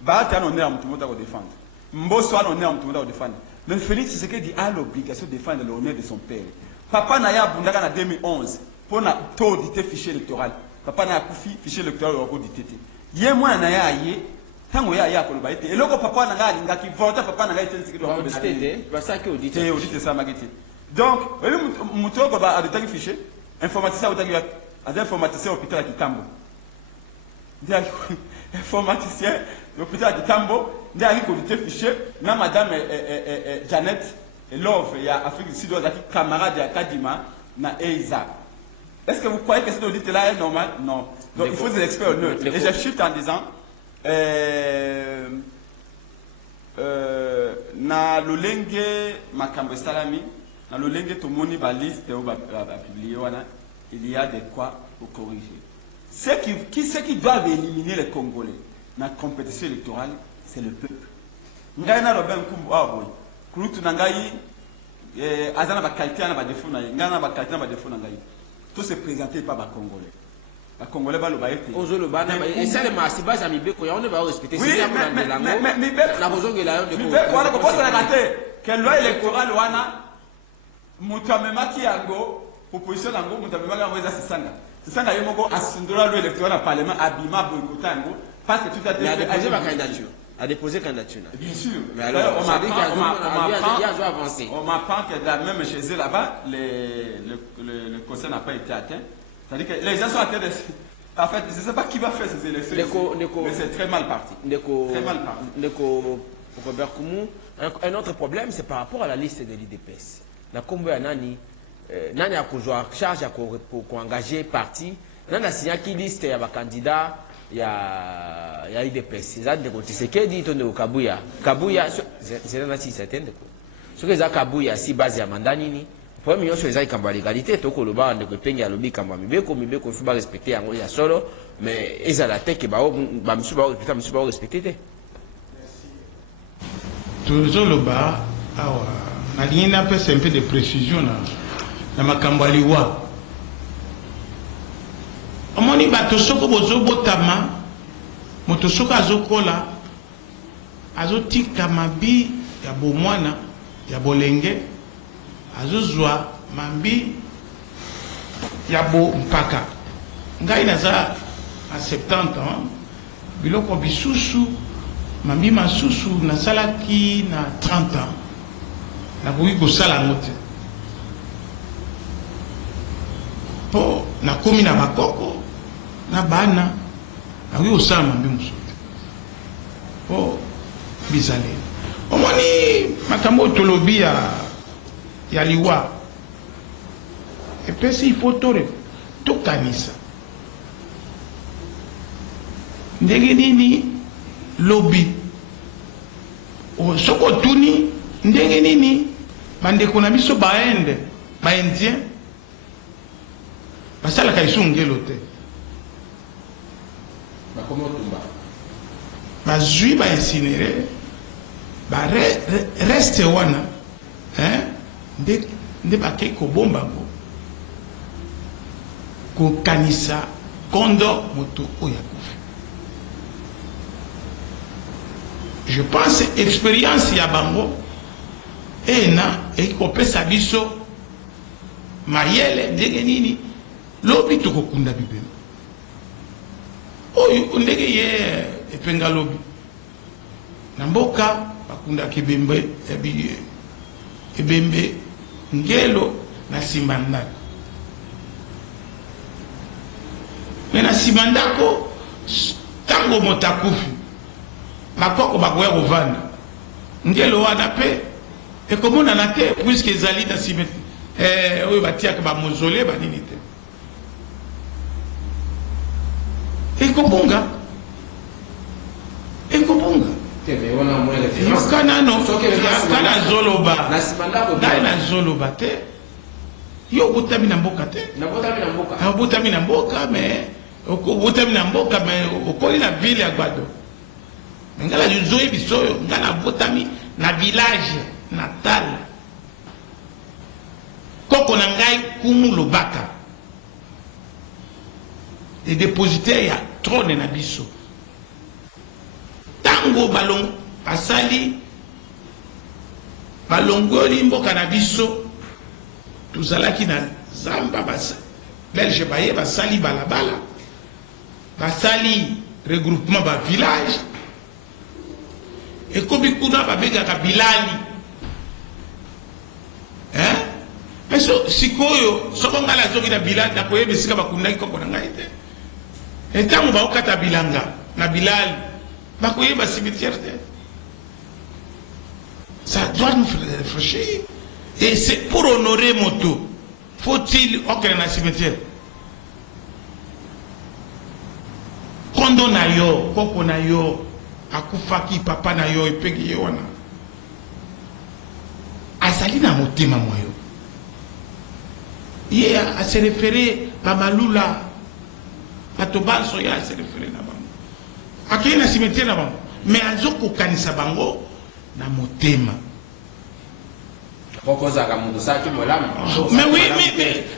Bat a l'honneur de défendre. Mbosso a l'honneur de défendre. Mais Félix Tshisekedi a l'obligation de défendre l'honneur de son père. Papa Naya Bundaka en 2011 pour na taux d'été fichier électoral. Papa Naya Koufi fichier électoral au d'été. Yé moi Naya Aye. Tango ya ko ba été. Et logo papa Naya Linga qui vote papa Naya Tshisekedi au d'été. Parce que audite ça magité. Donc, Mouto Baba a des fichiers, informaticien a des informaticiens à l'hôpital à Kitambo. Informaticien à l'hôpital à Kitambo, il y a des fichiers, madame Janet Love, il y a Afrique du Sud, il y a des camarades de Kadima, na EISA. Est-ce que vous croyez que cette audit-là est normal? Non. Donc, il faut des experts neutres. Et je chute en disant, na Lolenge Makambe Salami, dans le lingue tout le monde va liste publier il y a de quoi pour corriger. Ceux qui doivent éliminer les Congolais dans la compétition électorale, c'est le peuple. Ngana Robin Kumbu Krutu Nangayi, Azana ba qualité na ba défaut na ngana ba qualité na ba défaut nangayi. Tout se présenter par les Congolais. Les Congolais va le bailler. Ozo le bana et ça le masiba jami beko on ne va respecter c'est ça mais la raison que la de voilà comment ça raté que loi électorale wana mutamema ki yango opposition yango mutamema yango eza sisanga yemoko asindura loi électorale au parlement abima boycota yango parce que tout a été déposé ma candidature à déposer candidature. Bien sûr. Mais alors on m'apprend que même chez eux là-bas le conseil n'a pas été atteint. C'est-à-dire que les gens sont en train de... En fait, je ne sais pas qui va faire ces élections, mais c'est très mal parti. Très mal parti. Robert Koumou, un autre problème, c'est par rapport à la liste de l'IDPS. La Combo à Nani, Nani a charge pour engager parti. Nani a signé qui liste, il y a un candidat, il y a l'IDPS. C'est qui dit au Kabouya. Kabouya, c'est un assis certain de quoi. Ce que c'est Kabouya, si basé à Mandanini. Pour moi, je suis en légalité, tout le monde de Péng à l'obli comme Mibeko, il faut respecter en Oya solo, mais ils ont la tête qui va respecter. Toujours le bas, la ligne n'a pas un peu de précision dans ma Kambaliwa. On m'a dit que Tosoko Bozobotama, Motosoko Azokola, Azoti Kamabi, Yabomwana, Yabolenge. Azuzwa mambi yabo mpaka ngai naza à 70 ans biloko bisusu mambi masusu na salaki na 30 ans na koki kosala ngote po na komi na bakoko na bana na koki kosala mambi mosusu po bizaleli omoni makambo tolobi ya liwa et puis il faut tout kanisa ndenge nini lobby soko tuni ndenge nini bandeko na biso baende baindien basalaka isungelo te bazwi baincinere bareste wana nde bake kobombango kokanisa kondo moto oyo akufi. Je pense expérience ya bango ena ekopesa biso mayele ndenge nini lobi tokokunda bibembe oyo ndenge ye epenga lobi na mboka bakunda kibembe ebembe ngelo na simba ndako me na simba ndako tango motakufi bakoko bakoya kovanda ngelo wana pe ekomonana te puisque ezali na simba oyo batiaka bamozole banini te ekobunga kana zoloba ngai na zoloba te yo obotami na mboka te obotami na mboka me obotami na mboka me okoli na ville ya Gbado ngala zoyi bisoyo ngana botami na village natal koko na ngai kumu lobaka et dépositaire ya trône na biso tango balong asali balongoli mboka na biso tuzalaki na zamba basa belge baye basali balabala basali regroupement ba village ekobi kuna babengaka bilali mais sikoyo soko ngala zoki na bilali nakoyeba esika bakundaki koko na ngai te etango baokata bilanga na bilali bakoyeba cimetière te. Ça doit nous réfléchir. Et c'est pour honorer Moto. Faut-il occuper un cimetière? Kondo na yo, koko na yo, akufaki papa na yo, epeki yo wana. Azali na motema moyo. Ye a se référé à Malula. Batobal soya a se référé na bango. Akei na cimetière na bango. Mais azoko kanisa bango na motema. Mais oui,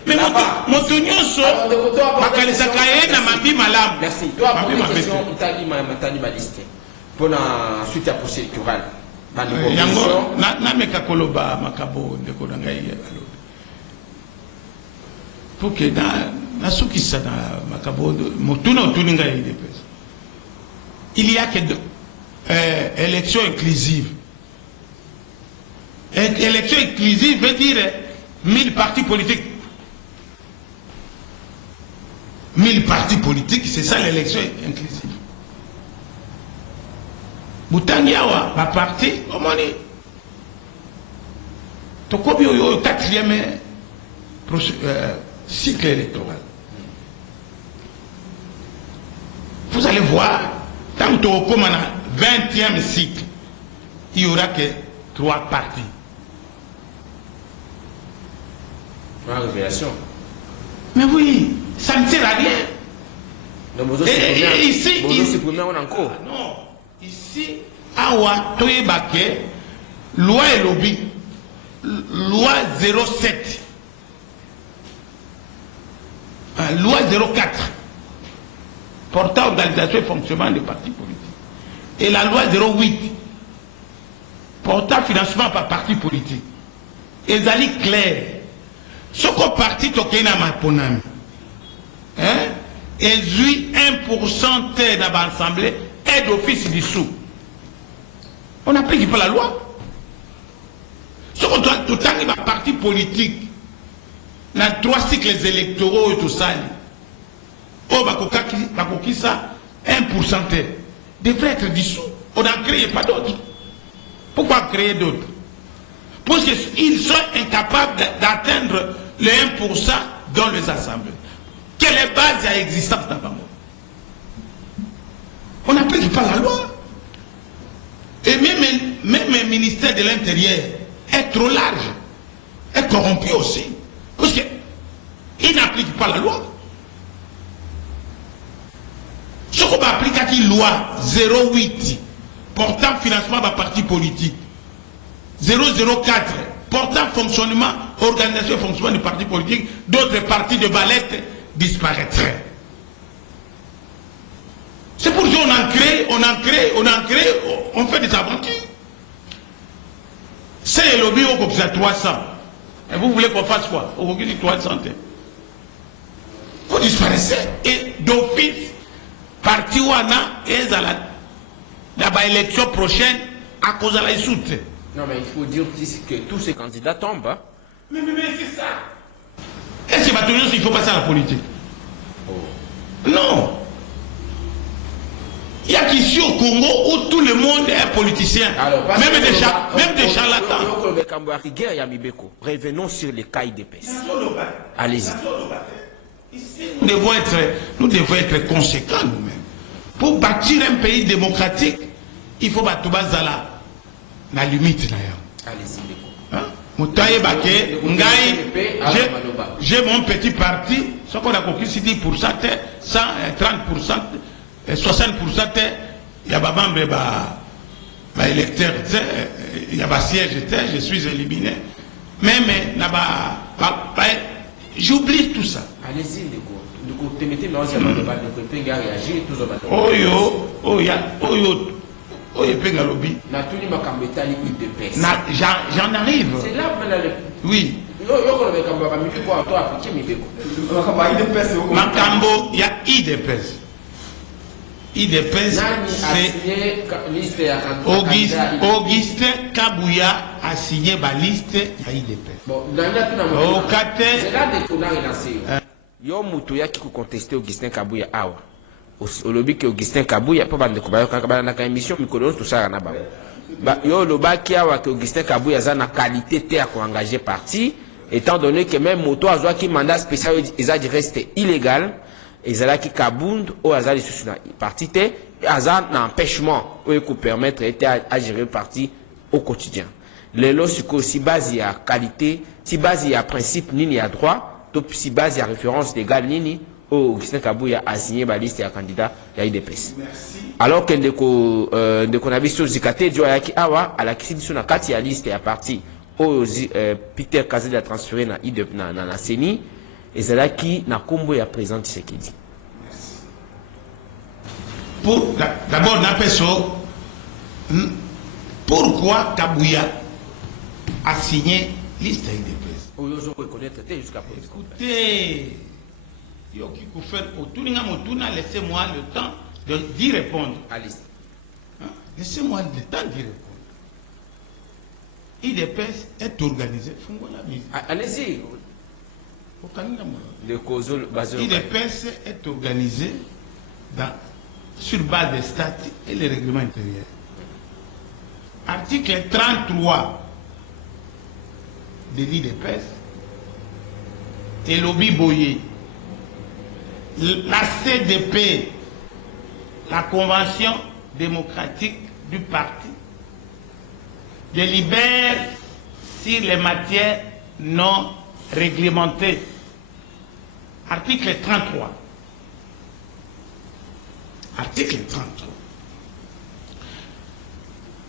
mais moto nyonso bakanisa kaye na mabi malamu. Merci. Toi, pour une question, Matani Baliste. Pour la suite procédurale. Yango na meka koloba makabo ndeko na ngai alobi. Pour que na sukisa na makabo motuna otuni ngai idepesa. Il y a que élection inclusive. Élection inclusive veut dire 1000 partis politiques. 1000 partis politiques, c'est ça l'élection inclusive. Boutangiawa, ma parti, comment on dit? Tokobi au 4e cycle électoral. Vous allez voir, tant que au 20e cycle, il y aura que 3 partis. La révélation. Mais oui, ça ne sert à rien. Et ici, on a encore. Non, ici, awa toyebake, loi et lobby, loi 07, loi 04, portant organisation et fonctionnement des partis politiques, et la loi 08, portant financement par parti politique. Et ça est clair. Ce qu'on parti tokena maponami, et 1% dans l'Assemblée est d'office dissous. On n'applique pas la loi. Ce qu'on doit tout le temps parti politique, dans 3 cycles électoraux et tout ça, oh bakoki ça 1% devrait être dissous. On n'en crée pas d'autres. Pourquoi créer d'autres? Parce qu'ils sont incapables d'atteindre les 1% dans les assemblées. Quelle est la base à l'existence dans le monde? On n'applique pas la loi. Et même le ministère de l'Intérieur est trop large, est corrompu aussi. Parce qu'il n'applique pas la loi. Ce qu'on applique à une loi 08 portant financement d'un parti politique, 004 portant fonctionnement, organisation et fonctionnement du parti politique, d'autres partis de ballettes disparaîtraient. C'est pour ça qu'on on fait des aventures. C'est le lobby au 300. Et vous voulez qu'on fasse quoi? Au 300. Vous disparaissez et d'office, parti Wana et la élection prochaine à cause de la soute. Non, mais il faut dire aussi que tous ces candidats tombent. Hein? Mais c'est ça. Est-ce que il faut passer à la politique? Non. Il y a qu'ici au Congo où tout le monde est politicien. Alors, même des charlatans. Revenons sur les cas IDPS. Allez-y. Nous devons être conséquents nous-mêmes. Pour bâtir un pays démocratique, il faut battre la limite. Allez-y. J'ai mon petit parti, ce qu'on a compris, c'est 10%, 100, 30%, 60%, il y a des électeurs, il y a des sièges, je suis éliminé. Mais j'oublie tout ça. Allez-y, j'en arrive. C'est là oui. Makambo, il y a IDPS. IDPS, c'est Augustin Kabouya a signé ma liste, il y a IDPS. Yo mutu yaki ku contester Augustin Kabouya awa. Au lobby que Augustin Kabouya pas bande ko ba ka na émission mikolo tout ça na ba. Ba yo lobaki awa que Augustin Kabouya za na qualité te à engager parti étant donné que même moto azwa ki mandat spécial ils reste illégal et zala ki kabund ou azali sous na parti te azan na empêchement ou ko permettre à gérer le parti au quotidien. Les lois si base à qualité, si base à principe ni à droit si base à référence légale nini Augustin Kabouya a signé la liste de candidats à IDPS. Alors que ndeko na biso zikate dio yaki awa à la kisi sur na kati ya liste ya parti Peter Kazadi a transféré na IDP na CENI et c'est là qui na kombo ya président Tshisekedi. Pour d'abord pourquoi Kabouya a signé liste à IDPS? Écoutez, laissez-moi le temps d'y répondre. Laissez-moi le temps d'y répondre. IDPS est organisé. Allez-y. IDPS est organisé sur base des statuts et les règlements intérieurs. Article 33 de l'IDPS et Lobby Boyer, la CDP, la Convention démocratique du parti, délibère sur les matières non réglementées. Article 33. Article 33.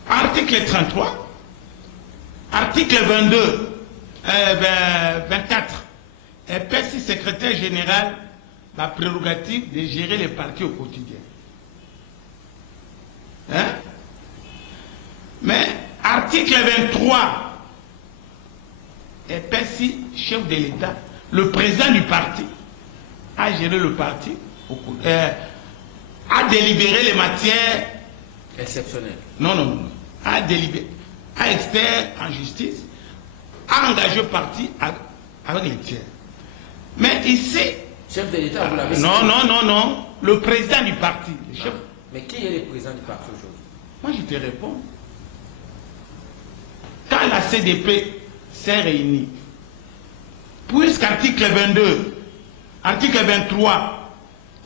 Article 33. Article 22. 24. Et perçu secrétaire général la prérogative de gérer les partis au quotidien. Hein? Mais article 23 est perçu chef de l'État, le président du parti a géré le parti, a délibéré les matières exceptionnelles. Non. A délibéré, a expert en justice, a engagé le parti avec les tiers. Mais ici... Chef de l'État, vous l'avez Non. Le président du parti. Chef... Mais qui est le président du parti aujourd'hui? Moi, je te réponds. Quand la CDP s'est réunie, puisqu'article 22, article 23,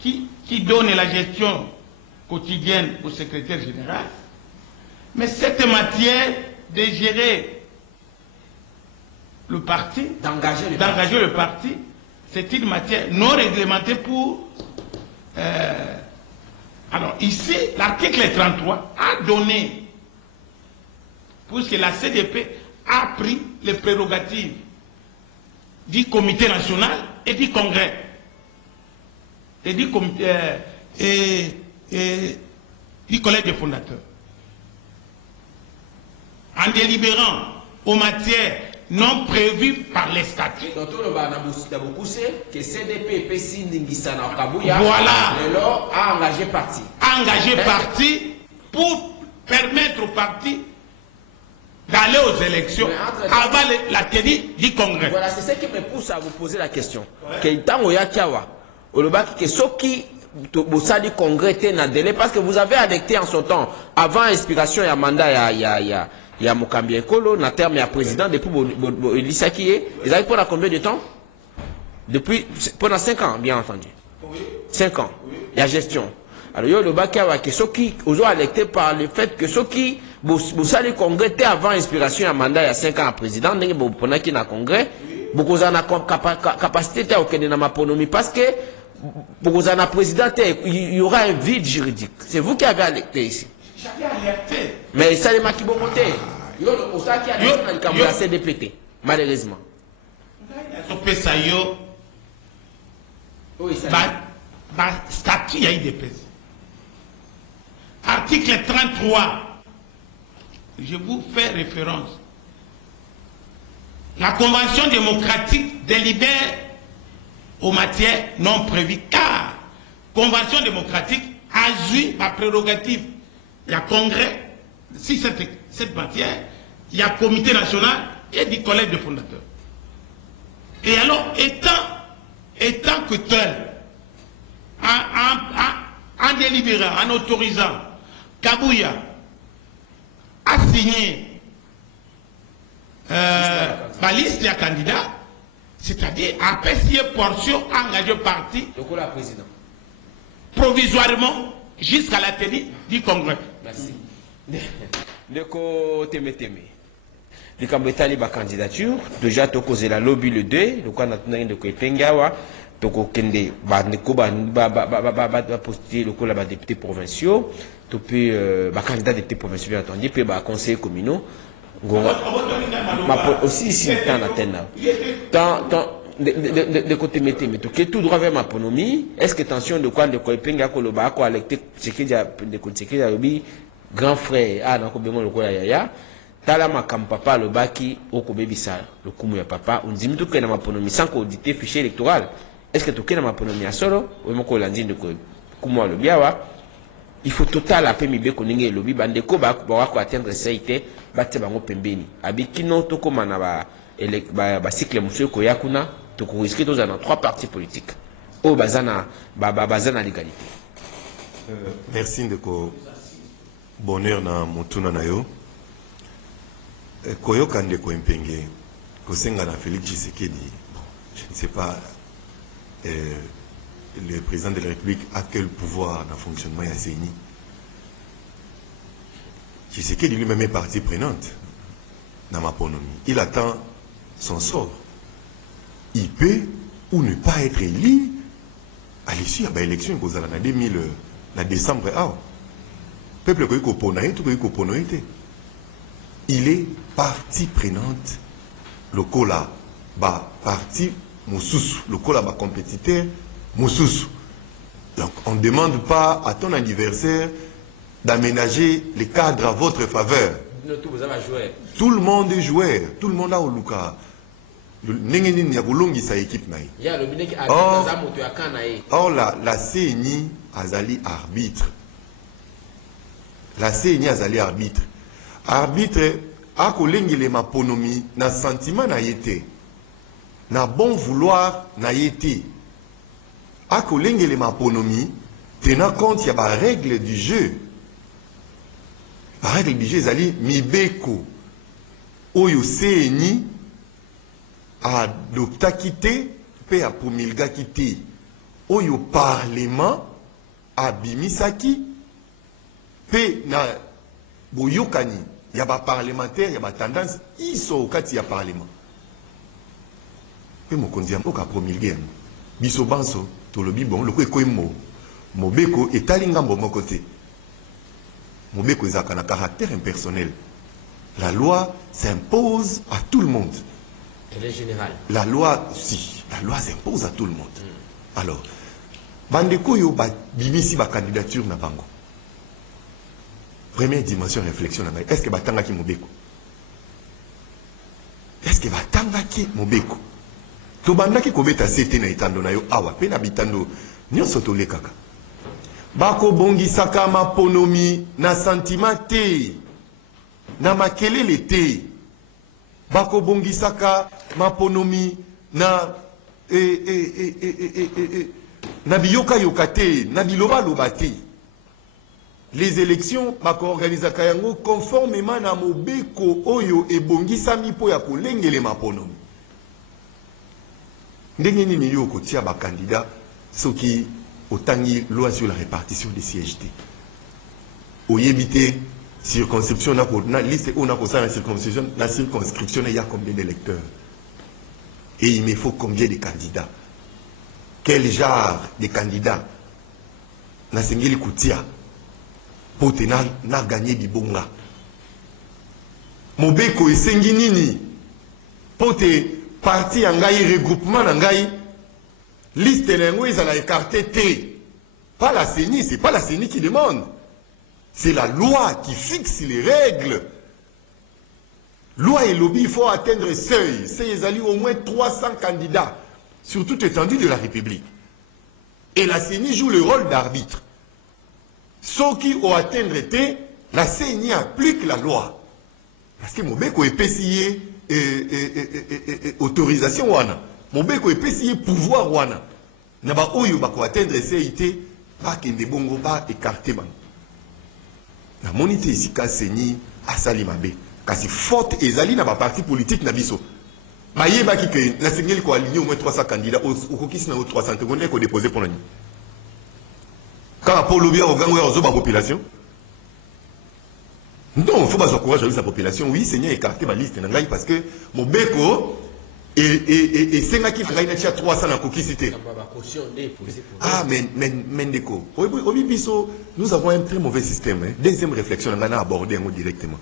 qui donne la gestion quotidienne au secrétaire général, mais cette matière de gérer le parti, d'engager le parti, c'est une matière non réglementée pour... alors ici, l'article 33 a donné, puisque la CDP a pris les prérogatives du comité national et du congrès, et du comité, et du collège des fondateurs. En délibérant aux matières non prévus par les statuts. Voilà. A engagé parti. Engagé parti pour permettre au parti d'aller aux élections avant la tenue du congrès. Voilà, c'est ce qui me pousse à vous poser la question. Que congrès délai parce que vous avez adopté en son temps avant expiration et mandat il y a Mokambi Ekolo na terme ya président depuis Elisaki ils avaient pendant combien de temps depuis pendant 5 ans bien entendu 5 ans la gestion alors yo le bakawa que ceux qui ont électé par le fait que ceux qui bosali congrès avant expiration et mandat il y a 5 ans à président ndenge bopona ki na congrès beaucoup na capacité au kende na maponomi parce que pour vous en président, il y aura un vide juridique. C'est vous qui avez alerté ici. J'avais alerté. Mais ça, les maquis vont monter. Il y a qui a alerté dans le CDPT, malheureusement. Statut IDPS. Article 33. Je vous fais référence. La Convention démocratique délibère aux matières non prévues, car Convention démocratique a joué ma prérogative. Il y a congrès, si cette matière, il y a comité national et du collège de fondateurs. Et alors, étant que tel, en délibérant, en autorisant Kabouya à signer la liste des candidats, c'est-à-dire à apprécier portion engagée parti provisoirement jusqu'à la tenue du congrès. Merci. Ndeko Teme. Le Kambetali ba candidature, déjà toko zela lobby le 2, le quoi natuna ndeko Epengawa, toko kende ba ndeko ba poster le quoi ba députés provinciaux, topé ba candidat députés provinciaux bien entendu, puis ba conseillers communaux. Aussi ici tant atteindre de côté mété mais tout droit vers ma ponomie est-ce que tension de quoi Epenga koloba ko electé Tshisekedi de Tshisekedi lobi grand frère ah na ko bengo lokola yaya tala makam papa le baki oko bebisa le kumu ya papa on dit tout que na ma ponomie sans auditer fichier électoral est-ce que tout que na ma ponomie ya solo ou moko landi de kumu le biawa il faut total après mibe ko ninge lobi bande ko ba ko atteindre saité batte bango pembeni abikino to koma na ba cycle monsieur ko yakuna to ko risquer dans 3 partis politiques au bazana bazana l'égalité. Merci ndeko bonheur na mutuna na yo koyoka ndeko Empenge kosenga na Félix Tshisekedi je ne sais pas le président de la République a quel pouvoir dans le fonctionnement ya CENI. Tshisekedi lui-même est partie prenante dans ma ponomie. Il attend son sort. Il peut ou ne pas être élu à l'issue de l'élection en 2000, en décembre. Peuple il est partie prenante. Le cola, parti Moussous, le cola, compétiteur Moussous. Donc on ne demande pas à ton anniversaire d'aménager les cadres à votre faveur. Tout le monde est joueur, tout le monde a au Luka. Or la CENI azali arbitre. La CENI azali arbitre. Arbitre a kolengi le maponomi na sentiment na yete. Na bon vouloir na yete. A kolengi le maponomi tenant compte ya ba règle du jeu. La règle du jeu ezali mibeko oyo CENI adoptaki te pe apomilgaki te oyo parlement abimisaki pe na boyokani ya ba parlementaire ya ba tendance iso kati ya parlement pe mokonzi mboka promulguer biso banso tolobi bon loko ekoyemo mobeko etali ngambo moko te. Mobeko ezaka na caractère impersonnel. La loi s'impose à tout le monde. Elle est générale. La loi, si, la loi s'impose à tout le monde. Alors, bandeko yo ba bimisi ba candidature na bango. Première dimension réflexion na est-ce que batanga ki mobeko? Est-ce que batangaki mobeko tobandaki kobeta sete na etando na yo awa pe na bitando nyonso tolekaka bakobongisaka maponomi na santima te na makelele te bakobongisaka maponomi na na biyoka te na biloba te. Les élections bako-organisaka yango conformément na mobeko oyo ebongisami po ya kolengele maponomi. Ndenge nini yo kotia ba candidat soki otangi loi sur la répartition des sièges te. Oyebite circonscription na liste on a comme ça la circonscription il y a combien d'électeurs et il me faut combien de candidats. Quel genre de candidats na sengeli kutia pour te na gagner bibonga. Mobeko esengi nini pour te parti en ngai regroupement en ngai liste n'engo ils ont écarté te. Pas la CENI, c'est pas la CENI qui demande. C'est la loi qui fixe les règles. Loi et lobby, il faut atteindre seuil. C'est au moins 300 candidats sur toute étendue de la République. Et la CENI joue le rôle d'arbitre. Ceux qui ont atteint été, la CENI applique la loi. Parce que Mobeko est payé autorisation wana. Mobeko est payé pouvoir wana. Naba oyo bako atteindre CIT, pas qu'il ne bongo pas écarté man. Na monite ici ka CENI asali mabe. Kasi faute ezali na ba parti politique na biso. Mayeba ki ke la CENI ko aligné au moins 300 candidats au kokisi na 300 secondes ko déposer pour l'année. Quand Paul Lobia au gang ou la population. Non, il faut pas encourager sa population. Oui, Seigneur écarté ma liste parce que mon beko et c'est là qui va gagner 300 dans cocicité. Ah, mais déco. Nous avons un très mauvais système. Hein. Deuxième réflexion, on a abordé directement.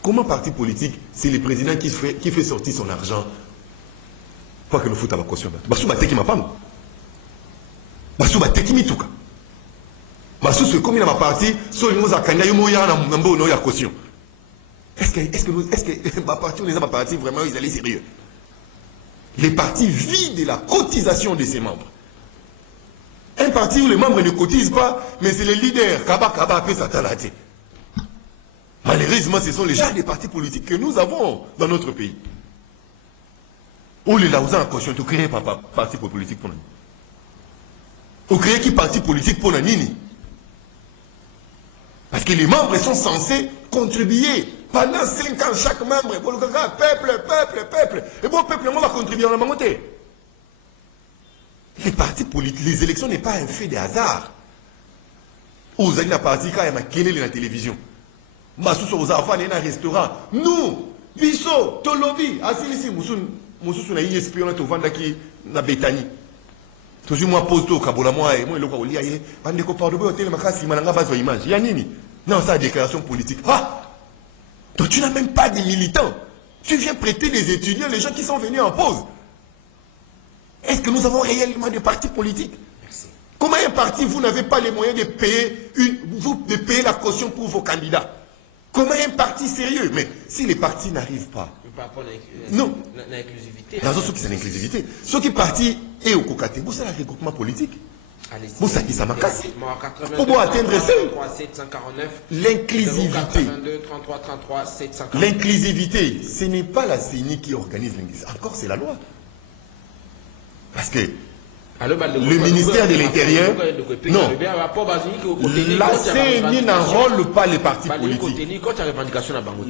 Comment parti politique, c'est le président qui fait sortir son argent pour que nous foutons la caution? Basou ba teki ma femme. Basou ba teki mituka. Basou c'est comme il a ma partie, so il nous a kanya yo moya na mbo no ya caution. Est-ce que ma partie on les a ma partie vraiment ils allaient sérieux? Les partis vivent de la cotisation de ses membres. Un parti où les membres ne cotisent pas, mais c'est les leaders Kaba pe satalate. Malheureusement, ce sont les genres de partis politiques que nous avons dans notre pays. Où les lausans en caution, tu crées pas parti politique pour nous. Ou créer qui parti politique pour nous. Parce que les membres sont censés contribuer. Pendant 5 ans, chaque membre, peuple. Et bon, peuple, on va contribuer en la montée. Les partis politiques, les élections n'est pas un fait de hasard. Vous avez une partie quand même à la télévision. Masuso aux enfants dans un restaurant. Nous, Bisso, Tolobi, Asilisi, Moussou na ISP, on a tout vendu qui na Bétani. Toujours moi pose tout au Kabola, moi et moi le Kabolia, bande de copains de hôtel, ma casse, ma base de image. Yanini. Non, ça, déclaration politique. Ah! Donc tu n'as même pas de militants. Tu viens prêter les étudiants, les gens qui sont venus en pause. Est-ce que nous avons réellement des partis politiques? Merci. Comment un parti, vous n'avez pas les moyens de payer, de payer la caution pour vos candidats? Comment un parti sérieux? Mais si les partis n'arrivent pas. Non. L'inclusivité. Dans ceux qui sont l'inclusivité. Ceux qui partis et au Kokate, vous savez le regroupement politique. Vous savez qui ça m'a cassé. Pour atteindre ça. L'inclusivité. L'inclusivité, ce n'est pas la CENI qui organise l'inclusivité. Encore, c'est la loi. Parce que le ministère de l'Intérieur, non, la CENI n'enrôle pas les partis politiques.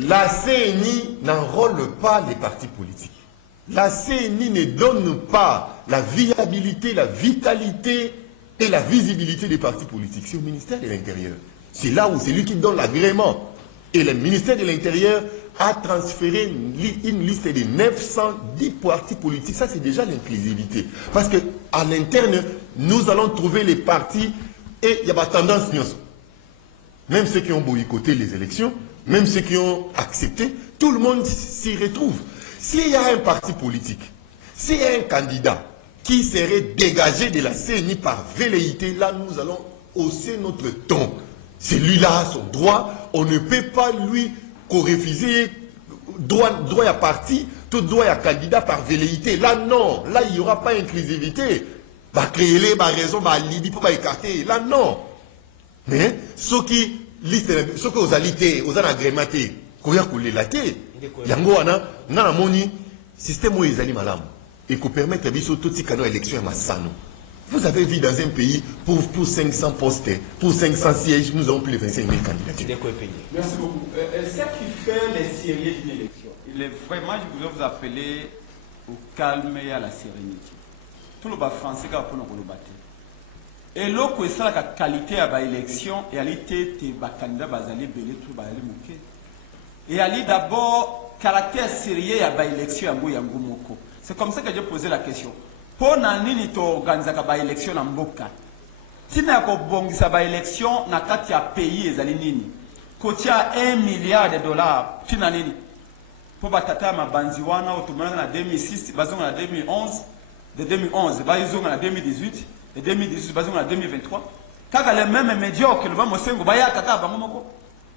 La CENI n'enrôle pas les partis politiques. La CENI ne donne pas la viabilité, la vitalité et la visibilité des partis politiques. C'est au ministère de l'Intérieur. C'est là où c'est lui qui donne l'agrément. Et le ministère de l'Intérieur a transféré une liste de 910 partis politiques. Ça, c'est déjà l'inclusivité. Parce qu'à l'interne, nous allons trouver les partis et il y a pas tendance. Même ceux qui ont boycotté les élections, même ceux qui ont accepté, tout le monde s'y retrouve. S'il y a un parti politique, s'il y a un candidat qui serait dégagé de la CENI par velléité, là, nous allons hausser notre ton. Celui-là a son droit, on ne peut pas lui refuser droit à parti, tout droit à candidat par velléité. Là, non. Là, il n'y aura pas inclusivité. Va créer les raisons, va alibi pour écarter. Là, non. Mais ceux qui listent, ceux qui ont alité, aux agrémentés, qu'on y a coulé la thé, yango ana, na moni, système où ils allaient malam, et qu'on permette à biso tout ces canaux élections à Massano. Vous avez vu dans un pays, pour 500 postes, pour 500 sièges, nous avons plus de 25 000 candidatures. Merci beaucoup. Ce qui fait les sérieux d'une élection, il est vraiment, je voudrais vous appeler au calme et à la sérénité. Tout le français qui va pour nous battre. Et l'autre, c'est la qualité à l'élection, et elle était candidat à belé tout à mouké. Et elle d'abord, caractère sérieux à l'élection à Moko. C'est comme ça que j'ai posé la question. Pour nani to organiser la élection en Mboka. Si nous avons une élection, na kati ya pays ezali nini. Koti ya 1 milliard de dollars, tina nini. Pour batata mabanziwana otomana na 2006, bazonga na 2011, de 2011, bazonga na 2018, de 2018 bazonga na 2023. Kaka les mêmes médiocres, le mosengo baya kaka bangomoko.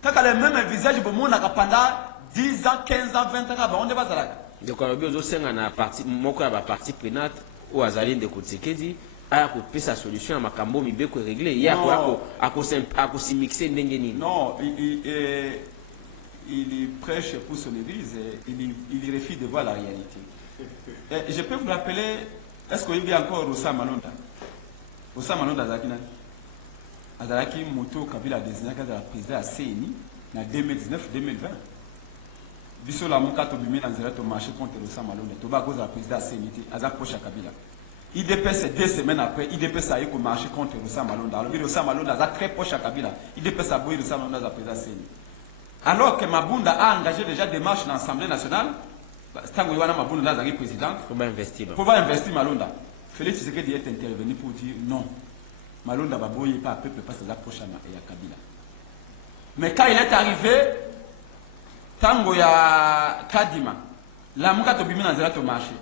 Kaka les mêmes visages bomona kapanda 10 ans, 15 ans, 20 ans ba onde bazalaka. Donc on a besoin senga na parti moko ya ba parti prenante ou azaline de Kotsekedi a coupé sa solution à makambo mibeko réglé il y a quoi à se mixer ndengeni. Non, il prêche pour son église, il refuse de voir la réalité. Et je peux vous rappeler, est-ce qu'il y a encore Rosa Malonda? Rosa Malonda Azakina Azaraki Moto Kabila désigné comme la présidente à CNI en 2019-2020. Biso la muka to bimi na nzela to marché contre Rosa Malonda to ba cause la présidente à CNI Azak Pocha Kabila. IDPS 2 semaines après, IDPS a eu comme marché contre Rosa Malonda. Alors Rosa Malonda a très proche à Kabila. IDPS a boyé Rosa Malonda à président CNI. Alors que Mabunda a engagé déjà des marches dans l'Assemblée nationale, Stango Iwana Mabunda a été président. Pour investir. Pour investir Malonda. Félix Tshisekedi est intervenu pour dire non. Malonda va boyer pas à peuple parce qu'il approche à Kabila. Mais quand il est arrivé, Tango ya Kadima, la Mouka Tobimi Nanzela to marché.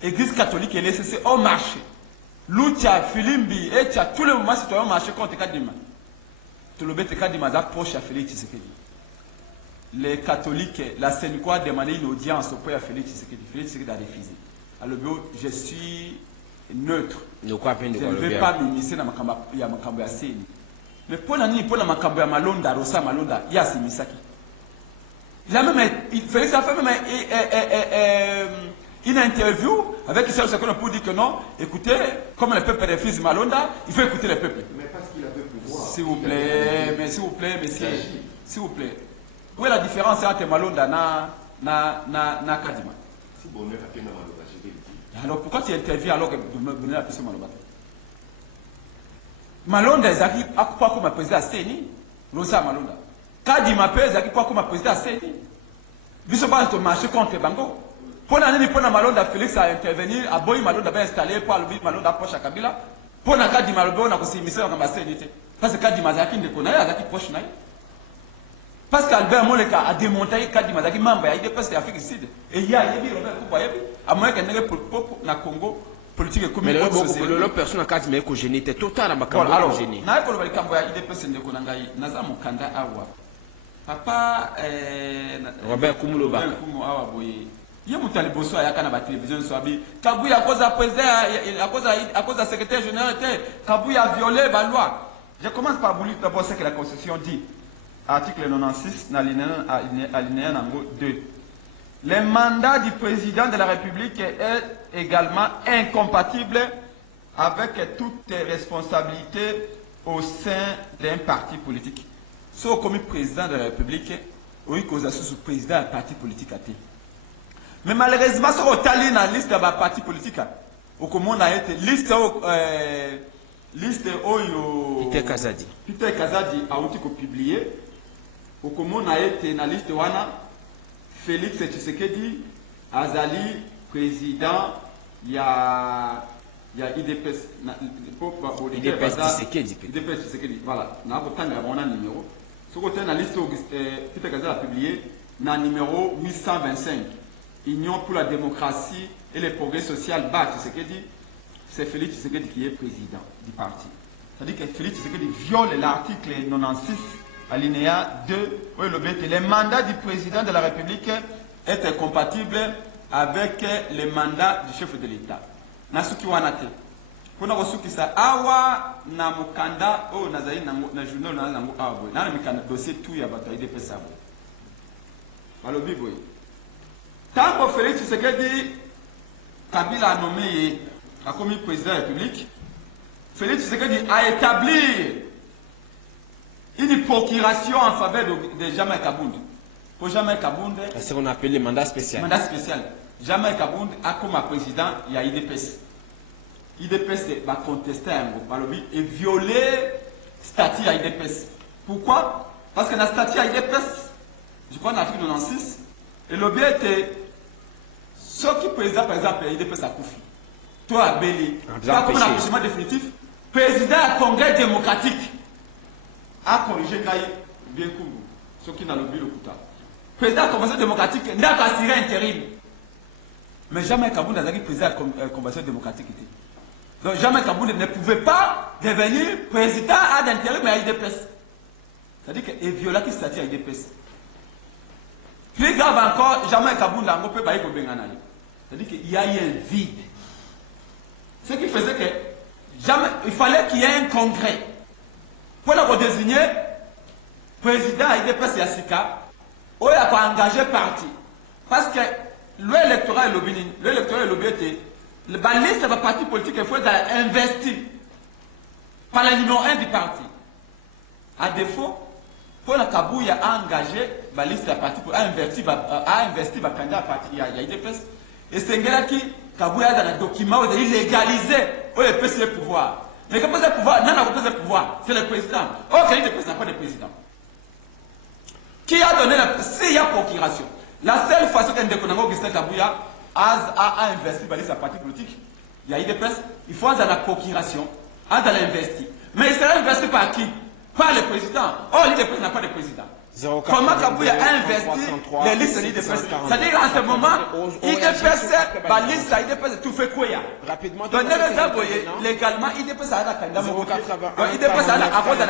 Église catholique est laissée au marché. Lucha, Filimbi, et tous les moments citoyens au marché contre Kadima. Tout le bête Kadima approche à Félix Tshisekedi. Les catholiques, la Sénégal a demandé une audience auprès de Félix Tshisekedi. Félix Tshisekedi a refusé. Alors, je suis neutre. Je ne vais pas m'immiscer dans ma Makambo ya Seni. Mais pour la Makambo ya Malonda, Rosa Malonda, il y a Simisaki. Il a même, Félix a fait même une interview avec Issa Oussekone pour dire que non, écoutez, comme le peuple refuse Malonda, il faut écouter le peuple. Mais parce qu'il avait pouvoir. S'il vous plaît, mais s'il vous plaît, messieurs, s'il vous plaît. Où est la différence entre Malonda na Kadima? Si bon, on a alors pourquoi tu interviens alors que vous me donnez la question Malonda? Malonda ezaki akwa comme président à Seni, Rosa Malonda. Kadima pe ezaki kwa comme président à Seni. Biso ba to marché contre Bango. Pour l'année pour Malonda Félix a intervenu, a boy Malonda va installer pour le Malonda proche à Kabila. Pour na Kadima Malonda on a aussi mis ça dans ma Seni. Parce que Kadima zaki ndeko na yazaki proche na. Parce qu'Albert Moleka a démonté Kadima Zaki Mamba, il dépasse l'Afrique du Sud. Et il y a Robert Koubayebi, à moins qu'elle n'ait pas Congo, politique et communauté. Mais le personne à Kadima est cogéné, c'est total à ma Bon, alors, n'a pas le Kamboya, il dépasse le Konangaï, Naza Mukanda Awa. Papa, Robert Koumouloba. Il y a Moutali Bosso à Yakana la télévision Swabi. Kabouya, à cause de président, à cause de secrétaire général, Kabouya a violé la loi. Je commence par vous lire d'abord ce que la Constitution dit. Article 96, alinéa 2. Le mandat du président de la République est également incompatible avec toutes les responsabilités au sein d'un parti politique. Sauf comme président de la République, oui, que vous avez sous président d'un parti politique. Mais malheureusement, ce qu'on a dans la liste d'un parti politique, au comment a été liste Peter Kazadi. Peter Kazadi a été publié. Au comment a été dans la liste wana Félix Tshisekedi Azali président il y a IDPS Tshisekedi voilà na botanga on a numéro ce côté dans la liste Peter Kazadi a publié na numéro 825 Union pour la démocratie et le progrès social BA Tshisekedi c'est Félix Tshisekedi qui est président du parti. C'est-à-dire que Félix Tshisekedi viole l'article 96 alinéa 2, où le mandat du président de la République être compatible avec les mandats du chef de l'État. Nasuki wanate. Kuna kosuki sa awa na mukanda o nazali na journal na nango awa. Na mikanda dossier tout ya bato ide pesa bo. Malobi boy. Tango Félix Tshisekedi Kabila a nommé a commis président de la République. Félix Tshisekedi a établi une procuration en faveur de Jamais Kabound. Pour Jamais Kabound, c'est ce qu'on appelle le mandat spécial. Mandat spécial. Jamais Kabound a comme président, il y a IDPS. IDPS va contester un groupe et violer le statut à IDPS. Pourquoi? Parce que dans le statut à IDPS, je crois en Afrique 96, le lobby était ce qui président, par exemple, IDPS à Koufi. Toi, à Béli, toi, comme un empêchement définitif, président du Congrès démocratique a corrigé Gaï bien Koumou, ce qui n'a le but le Kouta. Président de la Convention démocratique n'a pas assuré intérim. Mais jamais Kabound n'a pas président de la Convention démocratique. Donc jamais Kabound ne pouvait pas devenir président à l'intérim mais à IDPS. C'est-à-dire qu'il viola qui statut à IDPS. Plus grave encore, jamais Kabound n'a pas pu faire pour Benganaï. C'est-à-dire qu'il y a eu un vide. Ce qui faisait que jamais, il fallait qu'il y ait un congrès pour le redésigner président à IDPS et Asika. On a engagé parti. Parce que l'électorat est lobby. L'électorat est lobby. La liste de parti politique, il faut investir par la numéro 1 du parti. À défaut, pour la Kabouya a engagé la liste de parti pour investir le candidat à parti. Il y a IDPS. Et c'est là qui Kabouya a un document où il légalisé pour le PC pouvoir. Mais quand le pouvoir, non, le pouvoir, c'est le président. Ok, IDPS n'a pas de président. Qui a donné s'il y a procuration. La seule façon qu'un déconnaissant Augustin Kabouya a investi dans sa partie politique, il y a IDPS, il faut avoir la procuration, à l'investir. Mais il sera investi par qui? Par le président. Oh, l'IDPS n'a pas de président. Comment Kabouya a investi les listes de l'IDPS? C'est-à-dire en ce moment, IDPS, la liste de l'IDPS, tout fait quoi? Donc, légalement, IDPS a la candidat. IDPS a la candidat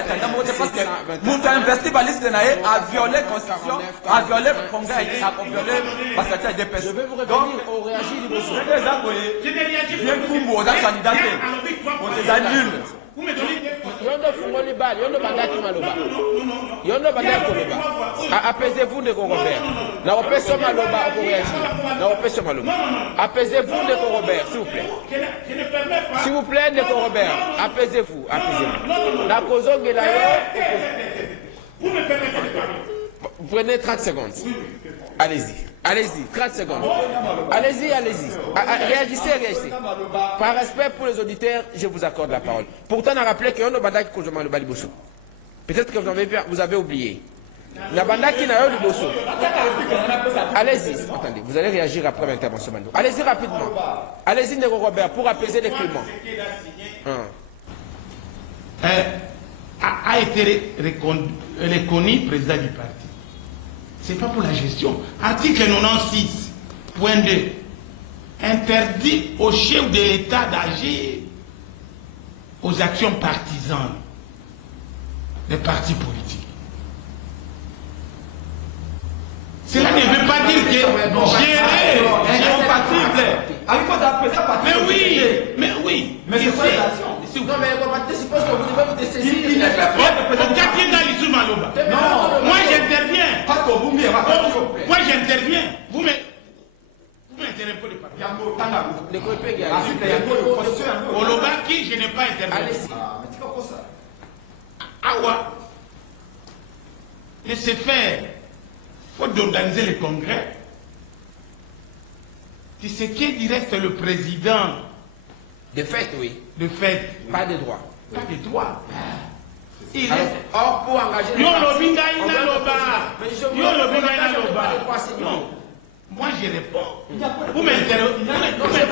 parce que nous avons investi dans la liste de l'IDPS, a violé la constitution, a violé le congrès, a violé la statut de l'IDPS. Je vais vous revenir au réagir du besoin. Bien Koumou, aux candidatés, aux nuls. Yondo fungoli bali, yondo bandaki maloba. Yondo bandaki koloba. Apaisez-vous de Robert. Na opeso maloba pour réagir. Na opeso maloba. Apaisez-vous de Robert, s'il vous plaît. S'il vous plaît, de Robert. Apaisez-vous, apaisez-vous. Na kozonge la yo. Vous me permettez de parler. Prenez 30 secondes. Allez-y. Allez-y, 30 secondes. Allez-y, allez-y. Réagissez, réagissez. Par respect pour les auditeurs, je vous accorde la parole. Pourtant, on a rappelé qu'il y a un bandaki qui a le baliboso. Peut-être que vous avez oublié. Il y a un bandaki qui a le bosso. Allez-y, attendez, vous allez réagir après l'intervention. Allez-y rapidement. Allez-y, Nego Robert, pour apaiser les climats. A été reconnu président du parti. Ce n'est pas pour la gestion. Article 96.2 interdit au chef de l'État d'agir aux actions partisanes des partis politiques. Cela ne veut pas dire que gérer mais oui, mais oui. Mais c'est quoi l'action? Non, mais je suppose que vous devez vous dessaisir. Il n'est pas non, moi j'interviens. Moi j'interviens. Vous m'interrompez pas. Olobaki, je n'ai pas intervenu. Awa, laissez faire. Faute d'organiser le congrès. Tu sais qui reste le président? De fait, oui. De fait. Pas de droit. Pas de droit. Il reste. Or, pour engager les non. Moi, je réponds. Vous m'interrogez.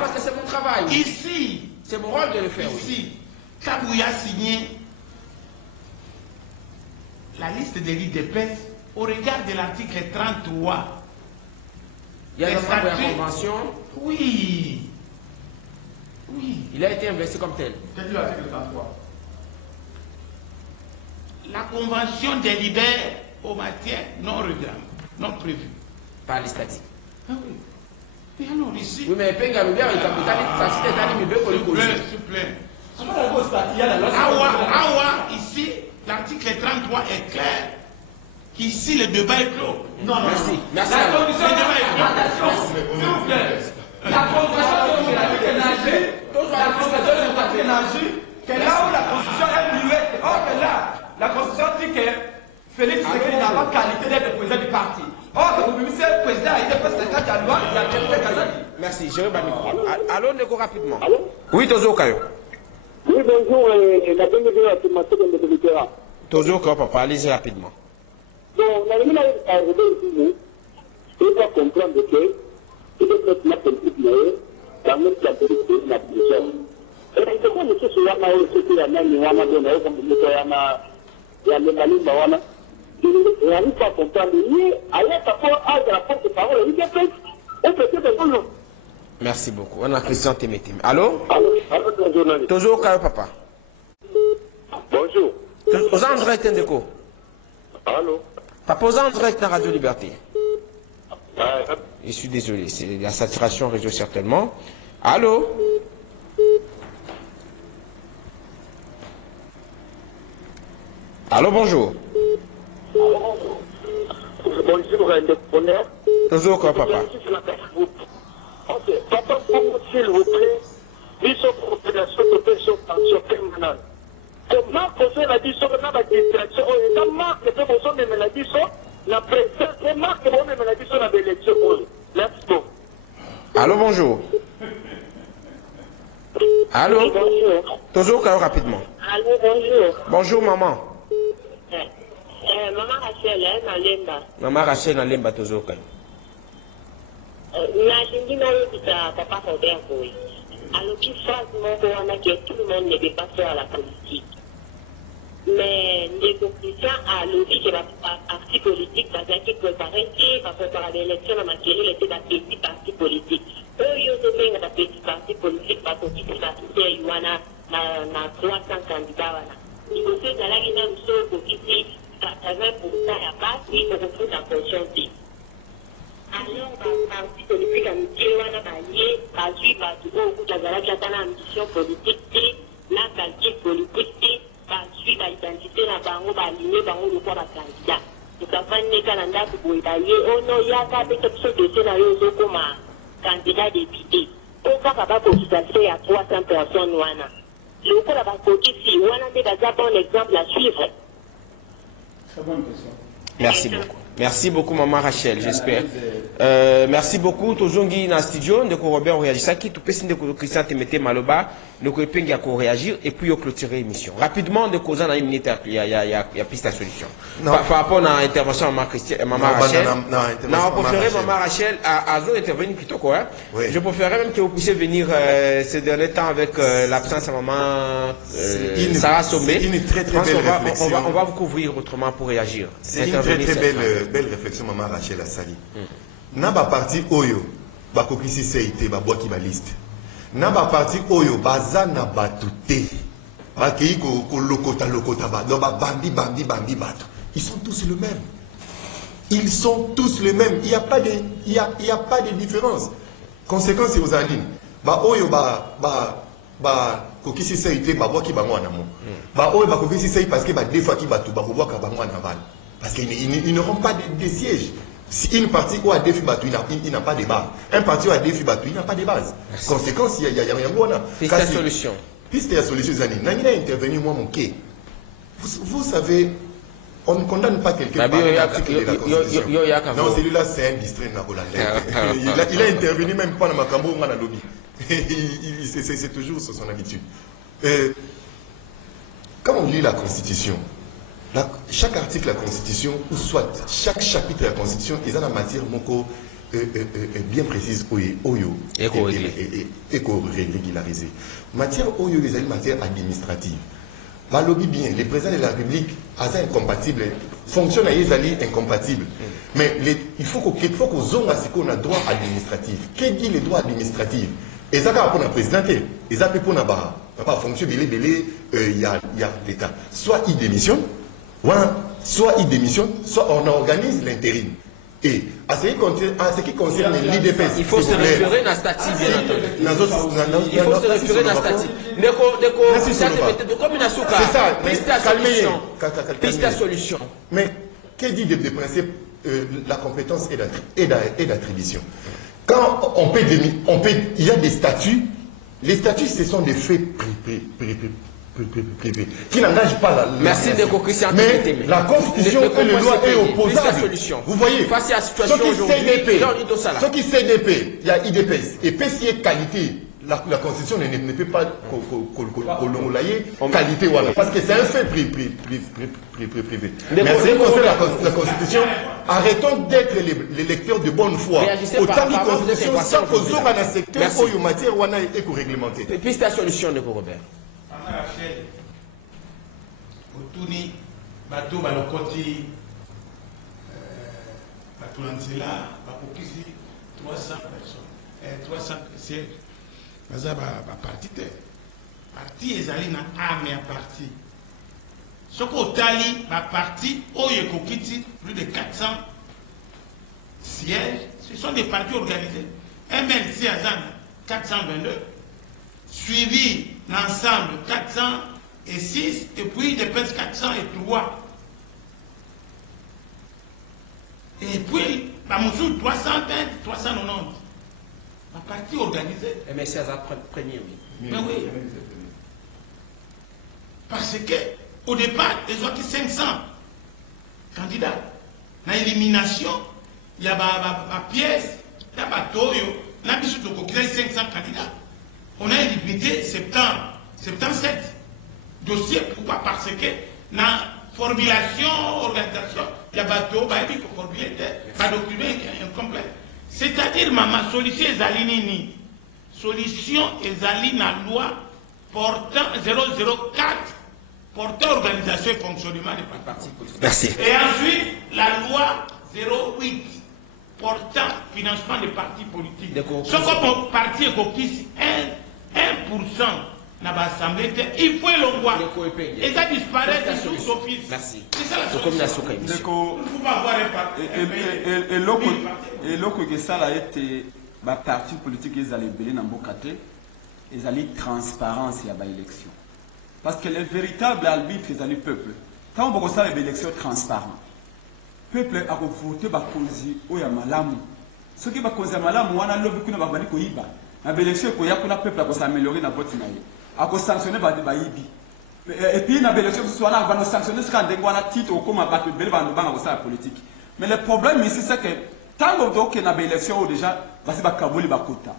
Parce que c'est mon travail. Ici. C'est mon rôle de le faire. Ici. Kabouya a signé la liste de l'IDPS au regard de l'article 33. Il y a une convention. Oui. Oui. Il a été investi comme tel. Quel est l'article 33? La convention délibère aux matières non prévues. par les statistiques. Ah oui. Et alors ici... Oui, mais Penga le bien, il a S'il vous plaît. Awa, ici, l'article 33 est clair. Qu'ici, le débat est clos. Non, non, merci. Merci. La condition Le débat est clos. attention, s'il vous plaît. La condition de l'énergie, que là où la constitution est muette, or que là, la constitution dit que Félix Tshisekedi n'a pas qualité d'être président du parti. Or que vous me dites président, il est président de la loi, il a terminé Kazaki. Merci, je vais micro. Allô, Neko, rapidement. Allô? Oui, Tozo Kayo. Oui, bonjour, la bienvenue à tout le monde de l'État. Tozo Kayo, papa, allez-y rapidement. Donc, la bienvenue à vous, il faut comprendre que il faut être la politique, dans notre la politique de la prison. Et c'est quoi, monsieur, sur la main, c'est qu'il y a même une wama de la comme le Toyama, il y a le Mali, Bawana. Il n'arrive pas à comprendre. Ni à l'aide à la porte de parole, il y a peut-être, on peut être un bon. Merci beaucoup. On a Christian Temetim. Allô? Allô, journaliste. Tozo Kayo, papa. Bonjour. Aux en direct, Ndeko. Allô. Papa, aux en direct dans Radio Liberté. Je suis désolé, c'est la saturation réseau certainement. Allô? Allô, bonjour. Bonjour, entrepreneur. Tozo Kayo, papa. Ok, papa, s'il vous plaît, ils sont population de pension permanente. Comment poser la diction dans la distraction? La marque de besoin de la diction, la présence, marque de la diction dans l'élection. Merci beaucoup. Allô, bonjour. Allô? Bonjour. Tozo Kayo, rapidement. Allô, bonjour. Bonjour, maman. Maman Rachel, Nalemba. Maman Rachel Nalemba, Tozo Kayo. Nalingi nayoka papa Robert Boy. Alors qu'il fasse mon que tout le monde ne peut pas faire la politique. Mais les conclusions à l'objet que la parti politique va préparer l'élection dans ma série, était un petit parti politique. Eux, ils ont un petit parti politique parce qu'ils sont associés à 300 candidats. Il faut que la guinée soit pour qu'ici 80% à base, il faut que la fonction de. Alors, parti politique amitié, on a baillé, pas vu, pas du tout, où la ambition politique, la qualité politique, pas suivre l'identité, la banque, aligner, banque, le corps de candidat. Donc, avant de calendar, vous pouvez bailler, oh non, il y a pas de quelque chose de scénario comme candidat député. On va pas consulter à 300 personnes, ouana. Le coup, la banque, si, ouana, c'est un bon exemple à suivre. Très bonne question. Merci beaucoup. Merci beaucoup, maman Rachel, j'espère. Merci beaucoup. Tozongi na studio, ndeko Robert réagir. Ça qui tout peut ndeko Christian Temete Maloba, ndeko Epengi à réagir et puis au clôturer l'émission. Rapidement, ndeko Zana une minute, il y a piste à solution. Par rapport à l'intervention de maman Rachel. Non, on préférait maman Rachel à Zo intervenir plutôt quoi. Je préférerais même que vous puissiez venir ces derniers temps avec l'absence de maman Sarah Sommé. C'est une très très belle réflexion. On va vous couvrir autrement pour réagir. C'est une très très belle réflexion, maman Rachel Assali. Na ba parti oyo, ba kokisi seite, ba boaki ba liste. Na ba parti oyo, baza na batute. Ba kei ko lokota ba, no ba bandi bato. Ils sont tous les mêmes. Ils sont tous les mêmes. Il n'y a pas de différence. Conséquence aux alines. Ba oyo ba kokisi seite, ba boaki ba mwana mo. Ba oyo ba kokisi seite parce que ba defa ki batu ba boaka ba mwana val. Parce qu'ils n'auront pas de sièges. Si une partie où a défi battu, il n'a pas de base. Un parti où a défi battu, il n'a pas de base. Conséquence, il y a rien. Piste à solution. Piste à solution, Zani. Nani a intervenu, moi, mon quai. Vous savez, on ne condamne pas quelqu'un par l'article de la Constitution. Non, celui-là, c'est un distrait hollandais. Il a intervenu même pas dans ma cambo, dans la lobby. C'est toujours son habitude. Quand on lit la Constitution, chaque article de la Constitution, ou soit chaque chapitre de la Constitution, ils ont la matière bien précise, éco-régularisée. Matière oyo, ils ont une matière administrative. Ma lobby bien, les présidents de la République, ils sont incompatibles, fonctionnent à Yézali incompatibles. Mais il faut qu'on ait un droit administratif. Qu'est-ce que les droits administratifs? Et ça, quand on a présidenté, ils ont fait pour la fonction, il y a l'État. Soit il démissionne, soit il démissionne, soit on organise l'intérim. Et à ce qui concerne l'IDPS, il faut se référer à statut, bien entendu. Il faut se référer à statut. C'est ça, piste solution. Mais que dit de principe la compétence et l'attribution? Quand il y a des statuts, les statuts ce sont des faits privés qui n'engagent pas la merci de Christian. Mais la constitution et le loi est opposable. Vous voyez, face à la situation aujourd'hui, ce qui CDP, il y a IDPS et PCI qualité. La constitution ne peut pas coloniser qualité parce que c'est un fait privé. Mais en ce qui concerne la constitution, arrêtons d'être les lecteurs de bonne foi. Autant que la constitution, sans qu'on soit dans un secteur où il matière ou éco-réglementé. Piste à solution de Robert. Otuni bato balokoti batulanzela bakokisi 300 personnes 300 sièges baza baparti te parti ezali na ame ya parti soki otali baparti oyo ekokiti plus de 400 sièges, ce sont des partis organisés. MLC azana 422 suivi l'ensemble 406 et puis des PES 403. Et puis, la Moussou 320, 390. La partie organisée. MSC a premier, oui. Mais oui. Parce que, au départ, ils ont 500 candidats. Dans l'élimination, il y a des pièces, il y a des toyo, il y a 500 candidats. On a limité 77 dossiers. Pourquoi? Parce que dans la formulation, organisation, il y a des bateaux, il y a formulé, pas document incomplet. C'est-à-dire, ma solution est alinée. Solution est alinée dans la loi portant 004, portant organisation et fonctionnement des partis politiques. Merci. Et ensuite, la loi 08. Portant financement des partis politiques. Ce que mon parti est coquille, 1% dans l'Assemblée, il faut le voir. Et ça disparaît de sous office. Merci. C'est ça la solution. Il ne faut pas avoir un parti. Et l'autre que ça a été, les partis politiques, ils allaient belé dans Bokate, ils allaient transparence et à l'élection. Parce que le véritable arbitre, ils allaient peuple. Quand on a une élection transparente, le peuple a voté pour causer oya malamu. Ce qui va causer malamu, on a lobby qu'on va bani koiba. Na élection ko ya kuna peuple a s'améliorer na vote na ye. A ko sanctionner ba ibi. Et puis na élection ce soit na va sanctionner ce qu'on a titre au comme battre bel ba no ça politique. Mais le problème ici c'est que tant que na élection déjà va se ba kaboli ba quota.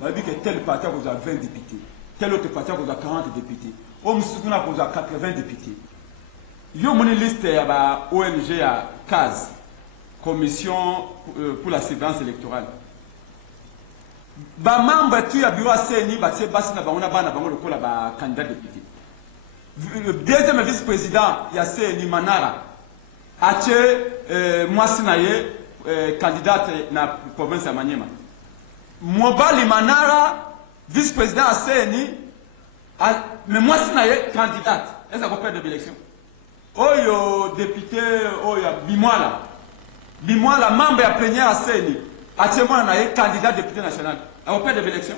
Va dire que tel parti a 20 députés, tel autre parti a 40 députés. Au Moussoukouna a 80 députés. Il y a une liste de ONG à CAS, Commission pour la surveillance électorale. Les membres du bureau CNI sont candidats députés. Le deuxième vice-président, il y a CNI Manara, Mwasinaye, candidate dans la province de Maniema. Mwabali Manara, vice-président à CNI, mais Mwasinaye, candidate. Est-ce qu'on peut de l'élection? Oyo député oyo Bimwala membre ya plénière à CENI actuellement na ye candidat député national a opère de l'élection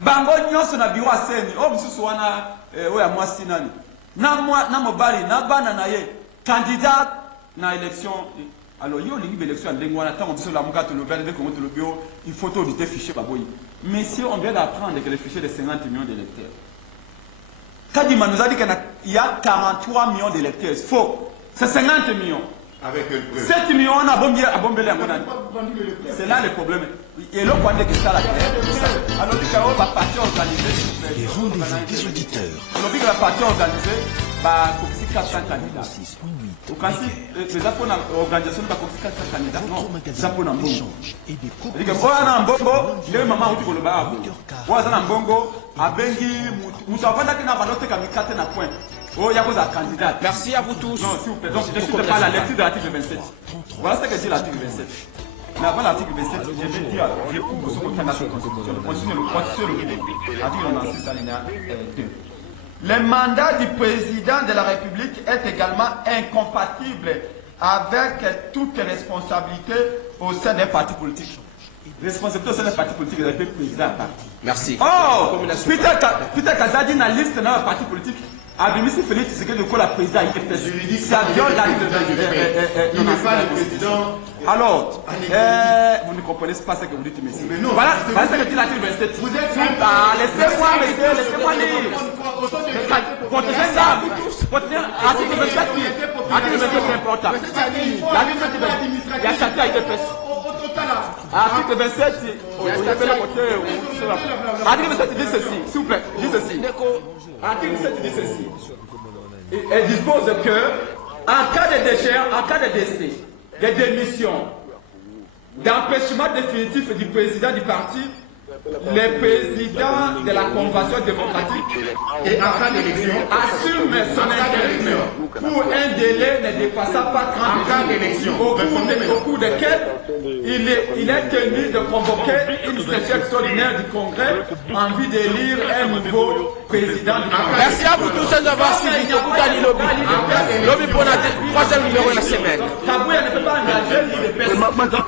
bango nyonso na bureau à CENI o mususu wana oya mwasi nani na mobali na bana na ye candidat na élection. Alors yo lingi élection ndenge wana tango biso la muka to le verde comme to le bureau il faut auditer fichier baboyi. Mais si on vient d'apprendre que le fichier de 50 millions d'électeurs, Kadima nous a dit qu'il y a 43 millions d'électeurs. Faux. C'est 50 millions. Avec 7 millions, on a bombé les monades. C'est là le problème. Et là, on est ça la alors, il va partir organisée. Les rendez-vous des auditeurs. Alors, il va partir organisée. Bah, comme si 400 candidats. Au principe, les organisations de 400 candidats. Non, ça pour un bon. Il dit que moi, on a un bongo, il y a un moment où tu le bats. Moi, on a un bongo, à Bengi, Moussava, qui n'a pas d'autre qu'à Mikate na point. Oh, il y a un candidat. Merci à vous tous. Non, s'il vous plaît. Donc, je ne suis pas la lecture de l'article 27. Voilà ce que dit l'article 27. Mais avant l'article 27, je vais dire, je couvre ce qu'on a sur la Constitution. Le Constitution, l'article 96, alinéa 2. Le mandat du président de la République est également incompatible avec toutes les responsabilités au sein des partis politiques. Responsabilité au sein des partis politiques, il est président à parti. Merci. Oh, Peter Kazadi dans la liste dans le parti politique. Abimisi Félix, c'est que le la président juridique, ça viole la liste de il n'est pas le président. Alors, vous ne comprenez pas ce que vous dites, monsieur. Voilà ce que dit l'article 27. Vous êtes laissez-moi, monsieur, laissez-moi lire. Protégez ça, vous tous. Article 27, c'est important. L'article 27, il y a chacun avec des personnes. Article 27, article 27 dit ceci, s'il vous plaît, dit ceci. Article 27 dit ceci. Elle dispose que, en cas de déchet, en cas de décès, de démission, d'empêchement définitif du président du parti, les présidents de la Convention démocratique Et en cas d'élection, assument son intérim pour un délai ne dépassant pas 30 en cas d'élection, au cours desquels il est tenu de convoquer une session extraordinaire du Congrès en vue d'élire un nouveau président du Congrès. Merci à vous tous d'avoir suivi Koukani Lobby pour la troisième numéro de la semaine. Kabouya ne peut pas engager les personnes.